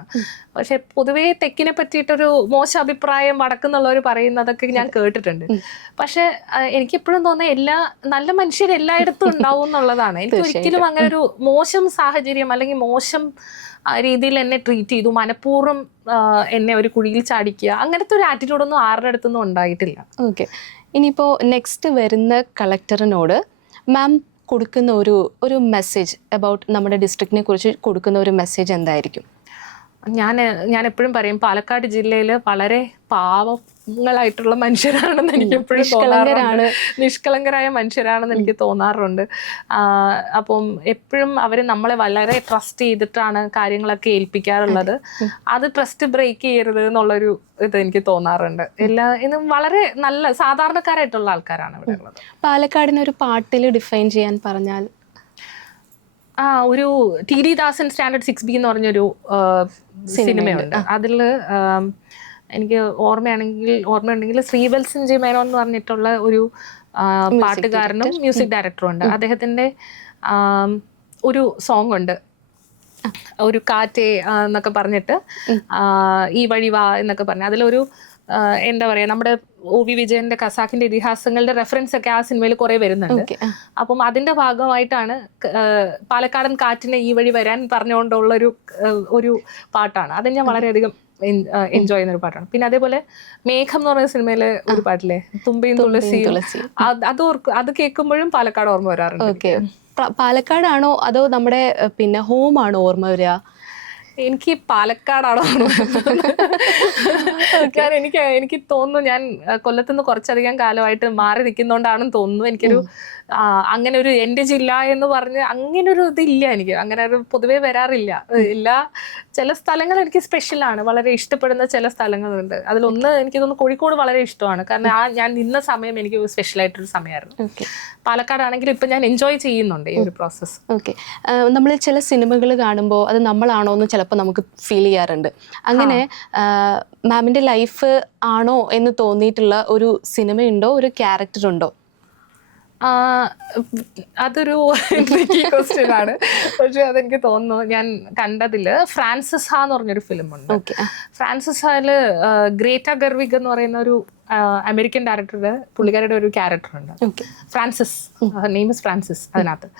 പക്ഷെ പൊതുവേ തെക്കിനെ പറ്റിയിട്ടൊരു മോശം അഭിപ്രായം വടക്കുന്നുള്ളവർ പറയുന്നതൊക്കെ ഞാൻ കേട്ടിട്ടുണ്ട്. പക്ഷെ എനിക്കെപ്പോഴും തോന്നുന്നത് നല്ല മനുഷ്യർ എല്ലായിടത്തും ഉണ്ടാവും എന്നുള്ളതാണ്. എനിക്ക് ഒരിക്കലും അങ്ങനെ ഒരു മോശം സാഹചര്യം അല്ലെങ്കിൽ മോശം രീതിയിൽ എന്നെ ട്രീറ്റ് ചെയ്തു, മനഃപൂർവ്വം എന്നെ ഒരു കുഴിയിൽ ചാടിക്കുക, അങ്ങനത്തെ ഒരു ആറ്റിറ്റ്യൂഡൊന്നും ആരുടെ അടുത്തൊന്നും ഉണ്ടായിട്ടില്ല. ഓക്കെ. ഇനിയിപ്പോൾ നെക്സ്റ്റ് വരുന്ന കളക്ടറിനോട് മാം കൊടുക്കുന്ന ഒരു മെസ്സേജ് അബൌട്ട് നമ്മുടെ ഡിസ്ട്രിക്റ്റിനെ കുറിച്ച് കൊടുക്കുന്ന ഒരു മെസ്സേജ് എന്തായിരിക്കും? ഞാൻ എപ്പോഴും പറയും, പാലക്കാട് ജില്ലയിൽ വളരെ പാവങ്ങളായിട്ടുള്ള മനുഷ്യരാണെന്ന് എനിക്ക് എപ്പോഴും തോന്നാറുണ്ട്. നിഷ്കളങ്കരായ മനുഷ്യരാണെന്ന് എനിക്ക് തോന്നാറുണ്ട്. അപ്പം എപ്പോഴും അവർ നമ്മളെ വളരെ ട്രസ്റ്റ് ചെയ്തിട്ടാണ് കാര്യങ്ങളൊക്കെ ഏൽപ്പിക്കാറുള്ളത്. അത് ട്രസ്റ്റ് ബ്രേക്ക് ചെയ്യരുത് എന്നുള്ളൊരു ഇത് എനിക്ക് തോന്നാറുണ്ട്. ഇന്നും വളരെ നല്ല സാധാരണക്കാരായിട്ടുള്ള ആൾക്കാരാണ് ഇവിടെ ഉള്ളത്. പാലക്കാടിനൊരു പാട്ടിൽ ഡിഫൈൻ ചെയ്യാൻ പറഞ്ഞാൽ? ഒരു ടി.ഡി. ദാസൻ സ്റ്റാൻഡേർഡ് 6B എന്ന് പറഞ്ഞൊരു സിനിമയുണ്ട്. അതിൽ എനിക്ക് ഓർമ്മയുണ്ടെങ്കിൽ ശ്രീവത്സൻ ജി മേനോൻ എന്ന് പറഞ്ഞിട്ടുള്ള ഒരു പാട്ടുകാരനും മ്യൂസിക് ഡയറക്ടറും ഉണ്ട്. അദ്ദേഹത്തിൻ്റെ ഒരു സോങ് ഉണ്ട്, ഒരു കാറ്റേ എന്നൊക്കെ പറഞ്ഞിട്ട്, ഈ വഴി വാ എന്നൊക്കെ പറഞ്ഞ് അതിലൊരു എന്താ പറയുക, നമ്മുടെ OV വിജയന്റെ ഖസാക്കിന്റെ ഇതിഹാസങ്ങളുടെ റെഫറൻസ് ഒക്കെ ആ സിനിമയിൽ കുറെ വരുന്നുണ്ട്. അപ്പം അതിന്റെ ഭാഗമായിട്ടാണ് പാലക്കാടൻ കാറ്റിനെ ഈ വഴി വരാൻ പറഞ്ഞുകൊണ്ടുള്ള ഒരു പാട്ടാണ്. അത് ഞാൻ വളരെയധികം എൻജോയ് ചെയ്യുന്ന ഒരു പാട്ടാണ്. പിന്നെ അതേപോലെ മേഘം എന്ന് പറയുന്ന സിനിമയിലെ ഒരു പാട്ടില്ലേ, തുമ്പിയും തുളസിയും, അത് കേൾക്കുമ്പോഴും പാലക്കാട് ഓർമ്മ വരാറുണ്ട്. പാലക്കാടാണോ അതോ നമ്മുടെ പിന്നെ ഹോം ആണോ ഓർമ്മ വരിക? എനിക്ക് പാലക്കാടാണോ എനിക്ക് തോന്നുന്നു, ഞാൻ കൊല്ലത്തുനിന്ന് കുറച്ചധികം കാലമായിട്ട് മാറി നിൽക്കുന്നോണ്ടാണെന്ന് തോന്നുന്നു. എനിക്കൊരു അങ്ങനെ ഒരു എൻ്റെ ജില്ല എന്ന് പറഞ്ഞ് അങ്ങനെ ഒരു ഇതില്ല എനിക്ക്, അങ്ങനെ ഒരു പൊതുവേ വരാറില്ല. ചില സ്ഥലങ്ങൾ എനിക്ക് സ്പെഷ്യലാണ്, വളരെ ഇഷ്ടപ്പെടുന്ന ചില സ്ഥലങ്ങളുണ്ട്. അതിലൊന്ന് എനിക്ക് തോന്നുന്നു കോഴിക്കോട് വളരെ ഇഷ്ടമാണ്. കാരണം ഞാൻ നിന്ന സമയം എനിക്ക് സ്പെഷ്യലായിട്ടൊരു സമയമായിരുന്നു. പാലക്കാടാണെങ്കിലും ഇപ്പം ഞാൻ എൻജോയ് ചെയ്യുന്നുണ്ട് ഈ ഒരു പ്രോസസ്സ്. ഓക്കെ. നമ്മൾ ചില സിനിമകൾ കാണുമ്പോൾ അത് നമ്മളാണോ എന്ന് ചിലപ്പോൾ നമുക്ക് ഫീൽ ചെയ്യാറുണ്ട്. അങ്ങനെ മാമിൻ്റെ ലൈഫ് ആണോ എന്ന് തോന്നിയിട്ടുള്ള ഒരു സിനിമയുണ്ടോ, ഒരു ക്യാരക്ടർ ഉണ്ടോ? അതൊരു ക്വസ്റ്റ്യൻ ആണ്. പക്ഷെ അതെനിക്ക് തോന്നുന്നു ഞാൻ കണ്ടതിൽ ഫ്രാൻസിസ് ഹാ എന്ന് പറഞ്ഞൊരു ഫിലിമുണ്ട്. ഫ്രാൻസിസ് ഹായില് ഗ്രേറ്റ ഗർവിഗ് എന്ന് പറയുന്ന ഒരു അമേരിക്കൻ ഡയറക്ടറുടെ പുള്ളിക്കാരുടെ ഒരു ക്യാരക്ടറുണ്ട്, ഫ്രാൻസിസ്. Name is Francis. അതിനകത്ത്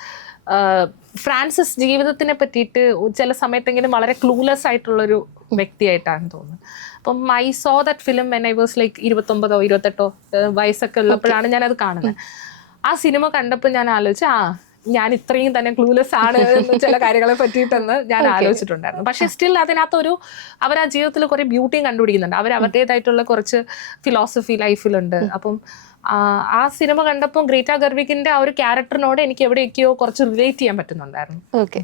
ഫ്രാൻസിസ് ജീവിതത്തിനെ പറ്റിയിട്ട് ചില സമയത്തെങ്കിലും വളരെ ക്ലൂലെസ് ആയിട്ടുള്ളൊരു വ്യക്തിയായിട്ടാണ് തോന്നുന്നത്. അപ്പം I so that film when I was like 29 28 വയസ്സൊക്കെ ഉള്ളപ്പോഴാണ് ഞാനത് കാണുന്നത്. ആ സിനിമ കണ്ടപ്പോൾ ഞാൻ ആലോചിച്ചു, ഞാൻ ഇത്രയും തന്നെ ക്ലൂലെസ് ആണ് എന്ന് ചില കാര്യങ്ങളെ പറ്റിയിട്ടെന്ന് ഞാൻ ആലോചിച്ചിട്ടുണ്ടായിരുന്നു. പക്ഷെ സ്റ്റിൽ അതിനകത്തൊരു അവർ ആ ജീവിതത്തിൽ കുറെ ബ്യൂട്ടിയും കണ്ടുപിടിക്കുന്നുണ്ട്. അവർ അവരുടേതായിട്ടുള്ള കുറച്ച് ഫിലോസഫി ലൈഫിലുണ്ട്. അപ്പം ആ സിനിമ കണ്ടപ്പോൾ ഗ്രേറ്റ ഗർവിക്കിന്റെ ആ ഒരു ക്യാരക്ടറിനോട് എനിക്ക് എവിടെയൊക്കെയോ കുറച്ച് റിലേറ്റ് ചെയ്യാൻ പറ്റുന്നുണ്ടായിരുന്നു. ഓക്കെ,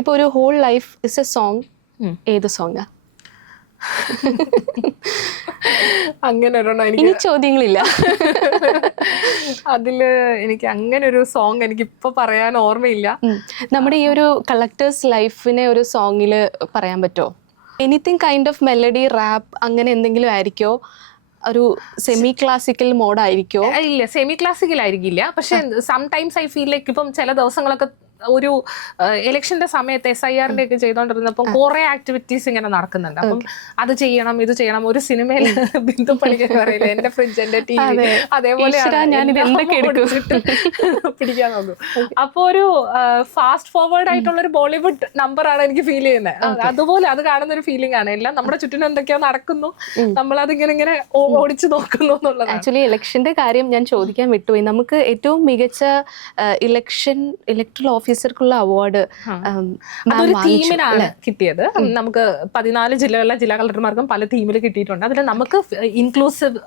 ഇപ്പൊ ഒരു whole life is a song, ഏത് സോങ്ങാ? അങ്ങനെ ഇനി ചോദ്യങ്ങളില്ല. അതില് എനിക്ക് അങ്ങനെ ഒരു സോങ് എനിക്ക് ഇപ്പൊ പറയാൻ ഓർമ്മയില്ല. നമ്മുടെ ഈ ഒരു കളക്ടേഴ്സ് ലൈഫിനെ ഒരു സോങ്ങില് പറയാൻ പറ്റുമോ? Anything kind of melody, rap അങ്ങനെ എന്തെങ്കിലും ആയിരിക്കോ? ഒരു സെമി ക്ലാസിക്കൽ മോഡായിരിക്കോ? ഇല്ല, സെമി ക്ലാസിക്കൽ ആയിരിക്കില്ല. പക്ഷെ സംടൈംസ് ഐ ഫീൽ ലൈക്ക് ഇപ്പം ചില ദിവസങ്ങളൊക്കെ ഒരു ഇലക്ഷന്റെ സമയത്ത് SIR ഒക്കെ ചെയ്തോണ്ടിരുന്നപ്പം കുറെ ആക്ടിവിറ്റീസ് ഇങ്ങനെ നടക്കുന്നുണ്ട്. അപ്പം അത് ചെയ്യണം, ഇത് ചെയ്യണം. ഒരു സിനിമയിൽ ബിന്ദു പണിക്കർ പറയില്ല, എന്റെ ഫ്രിഡ്ജ്, എന്റെ TV, അതേപോലെ പിടിക്കാൻ നോക്കും. അപ്പൊ ഒരു ഫാസ്റ്റ് ഫോർവേഡ് ആയിട്ടുള്ള ഒരു ബോളിവുഡ് നമ്പർ ആണ് എനിക്ക് ഫീൽ ചെയ്യുന്നത്. അതുപോലെ അത് കാണുന്ന ഒരു ഫീലിംഗ് ആണ്. എല്ലാം നമ്മുടെ ചുറ്റിനും എന്തൊക്കെയോ നടക്കുന്നു, നമ്മൾ അതിങ്ങനെ ഓടിച്ചു നോക്കുന്നു എന്നുള്ളത്. ആക്ച്വലി ഇലക്ഷന്റെ കാര്യം ഞാൻ ചോദിക്കാൻ വിട്ടുപോയി. നമുക്ക് ഏറ്റവും മികച്ച ഇലക്ട്രൽ ഓഫീസർക്കുള്ള അവാർഡ് അതൊരു തീമിനാണ് കിട്ടിയത്. നമുക്ക് 14 ജില്ലകളിലെ ജില്ലാ കളക്ടർമാർക്കും പല തീമിൽ കിട്ടിയിട്ടുണ്ട്. അതിൽ നമുക്ക് ഇൻക്ലൂസീവ്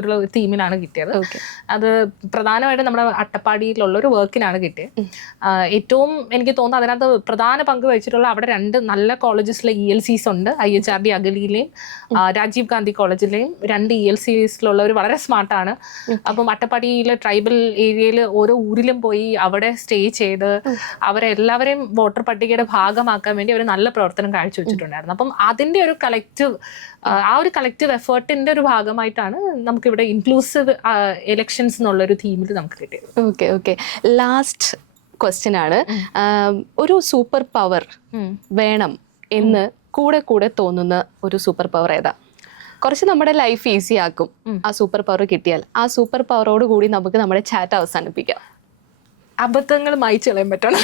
ഒരു തീമിനാണ് കിട്ടിയത്. അത് പ്രധാനമായിട്ടും നമ്മുടെ അട്ടപ്പാടിയിലുള്ള ഒരു വർക്കിനാണ് കിട്ടിയത്. ഏറ്റവും എനിക്ക് തോന്നുന്നു അതിനകത്ത് പ്രധാന പങ്ക് വഹിച്ചിട്ടുള്ള അവിടെ 2 നല്ല കോളേജസിലെ ELCs ഉണ്ട്. IHRD അഗലിയിലെയും രാജീവ് ഗാന്ധി കോളേജിലെയും 2 ELCസിലുള്ളവർ വളരെ സ്മാർട്ടാണ്. അപ്പം അട്ടപ്പാടിയിലെ ട്രൈബൽ ഏരിയയിൽ ഓരോ ഊരിലും പോയി അവിടെ സ്റ്റേ ചെയ്ത് അവരെല്ലാവരെയും വോട്ടർ പട്ടികയുടെ ഭാഗമാക്കാൻ വേണ്ടി അവർ നല്ല പ്രവർത്തനം കാഴ്ചവെച്ചിട്ടുണ്ടായിരുന്നു. അപ്പം അതിന്റെ ഒരു കളക്റ്റീവ് എഫേർട്ടിന്റെ ഒരു ഭാഗമായിട്ടാണ് നമുക്കിവിടെ ഇൻക്ലൂസീവ് ഇലക്ഷൻസ് എന്നുള്ളൊരു തീമിൽ നമുക്ക് കിട്ടിയത്. ഓക്കെ. ലാസ്റ്റ് ക്വസ്റ്റ്യൻ ആണ്, ഒരു സൂപ്പർ പവർ വേണം എന്ന് കൂടെ തോന്നുന്ന ഒരു സൂപ്പർ പവർ ഏതാ? കുറച്ച് നമ്മുടെ ലൈഫ് ഈസി ആക്കും ആ സൂപ്പർ പവർ കിട്ടിയാൽ. ആ സൂപ്പർ പവറോട് കൂടി നമുക്ക് നമ്മുടെ ചാറ്റ് അവസാനിപ്പിക്കാം. അബദ്ധങ്ങൾ മായ്ച്ചു കളയാൻ പറ്റണം.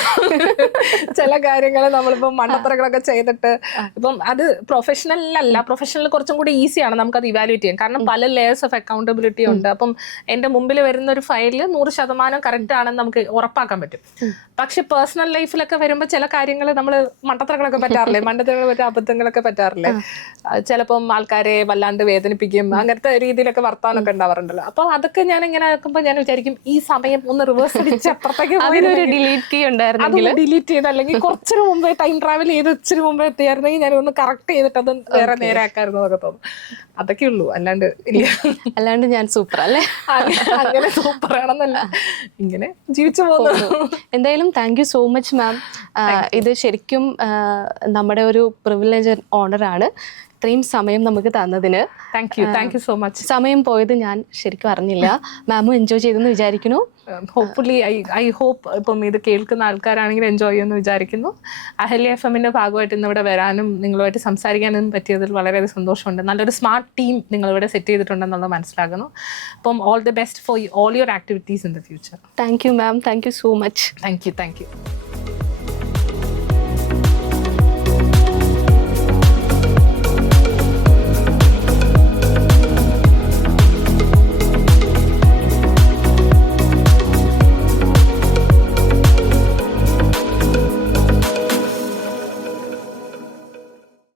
ചില കാര്യങ്ങൾ നമ്മളിപ്പം മണ്ടത്തരങ്ങളൊക്കെ ചെയ്തിട്ട് ഇപ്പം അത് പ്രൊഫഷണൽ കുറച്ചും കൂടി ഈസിയാണ് നമുക്കത് ഇവാലുവേറ്റ് ചെയ്യാൻ. കാരണം പല ലെയേഴ്സ് ഓഫ് അക്കൗണ്ടബിലിറ്റി ഉണ്ട്. അപ്പം എൻ്റെ മുമ്പിൽ വരുന്ന ഒരു ഫയലിൽ 100% കറക്റ്റ് ആണെന്ന് നമുക്ക് ഉറപ്പാക്കാൻ പറ്റും. പക്ഷെ പേഴ്സണൽ ലൈഫിലൊക്കെ വരുമ്പോൾ ചില കാര്യങ്ങൾ നമ്മൾ മണ്ടത്തരങ്ങളൊക്കെ പറ്റാറില്ലേ, അബദ്ധങ്ങളൊക്കെ പറ്റാറില്ലേ. ചിലപ്പം ആൾക്കാരെ വല്ലാണ്ട് വേദനിപ്പിക്കും, അങ്ങനത്തെ രീതിയിലൊക്കെ വർത്താനൊക്കെ ഉണ്ടാവാറുണ്ടല്ലോ. അപ്പം അതൊക്കെ ഞാൻ ഇങ്ങനെ ആക്കുമ്പോൾ ഞാൻ വിചാരിക്കും ഈ സമയം ഒന്ന് റിവേഴ്സ് അടിച്ച് ഡിലീറ്റ് ചെയ്ത്, അല്ലെങ്കിൽ കുറച്ചിന് മുമ്പേ ടൈം ട്രാവൽ ചെയ്ത് ഇച്ചിരി മുമ്പേ എത്തിയായിരുന്നെങ്കിൽ ഞാൻ ഒന്ന് കറക്റ്റ് ചെയ്തിട്ട് അത് വേറെ നേരെ ആക്കായിരുന്നു എന്നൊക്കെ തോന്നും. അതൊക്കെ ഉള്ളൂ, അല്ലാണ്ട് ഇല്ല. അല്ലാണ്ട് ഞാൻ സൂപ്പർ അല്ലേ? അങ്ങനെ സൂപ്പർ ആണെന്നല്ല, ഇങ്ങനെ ജീവിച്ചു പോകുന്നു. എന്തായാലും thank you so much ma'am. ഇത് ശരിക്കും നമ്മുടെ ഒരു പ്രിവിലേജ് ഓണർ ആണ്. ഇത്രയും സമയം നമുക്ക് തന്നതിന് താങ്ക് യു സോ മച്ച്. സമയം പോയത് ഞാൻ ശരിക്കും അറിഞ്ഞില്ല. മാമും എൻജോയ് ചെയ്തെന്ന് വിചാരിക്കുന്നു. ഹോപ്പ്ഫുള്ളി ഐ ഹോപ്പ് ഇപ്പം ഇത് കേൾക്കുന്ന ആൾക്കാരാണെങ്കിൽ എൻജോയ് ചെയ്യുമെന്ന് വിചാരിക്കുന്നു. അഹല്യ FM-ന്റെ ഭാഗമായിട്ട് ഇന്നിവിടെ വരാനും നിങ്ങളുമായിട്ട് സംസാരിക്കാനും പറ്റിയതിൽ വളരെയധികം സന്തോഷമുണ്ട്. നല്ലൊരു സ്മാർട്ട് ടീം നിങ്ങളിവിടെ സെറ്റ് ചെയ്തിട്ടുണ്ടെന്നുള്ളത് മനസ്സിലാക്കുന്നു. അപ്പം all the best for all your activities in the future. Thank you ma'am, thank you so much. Thank you.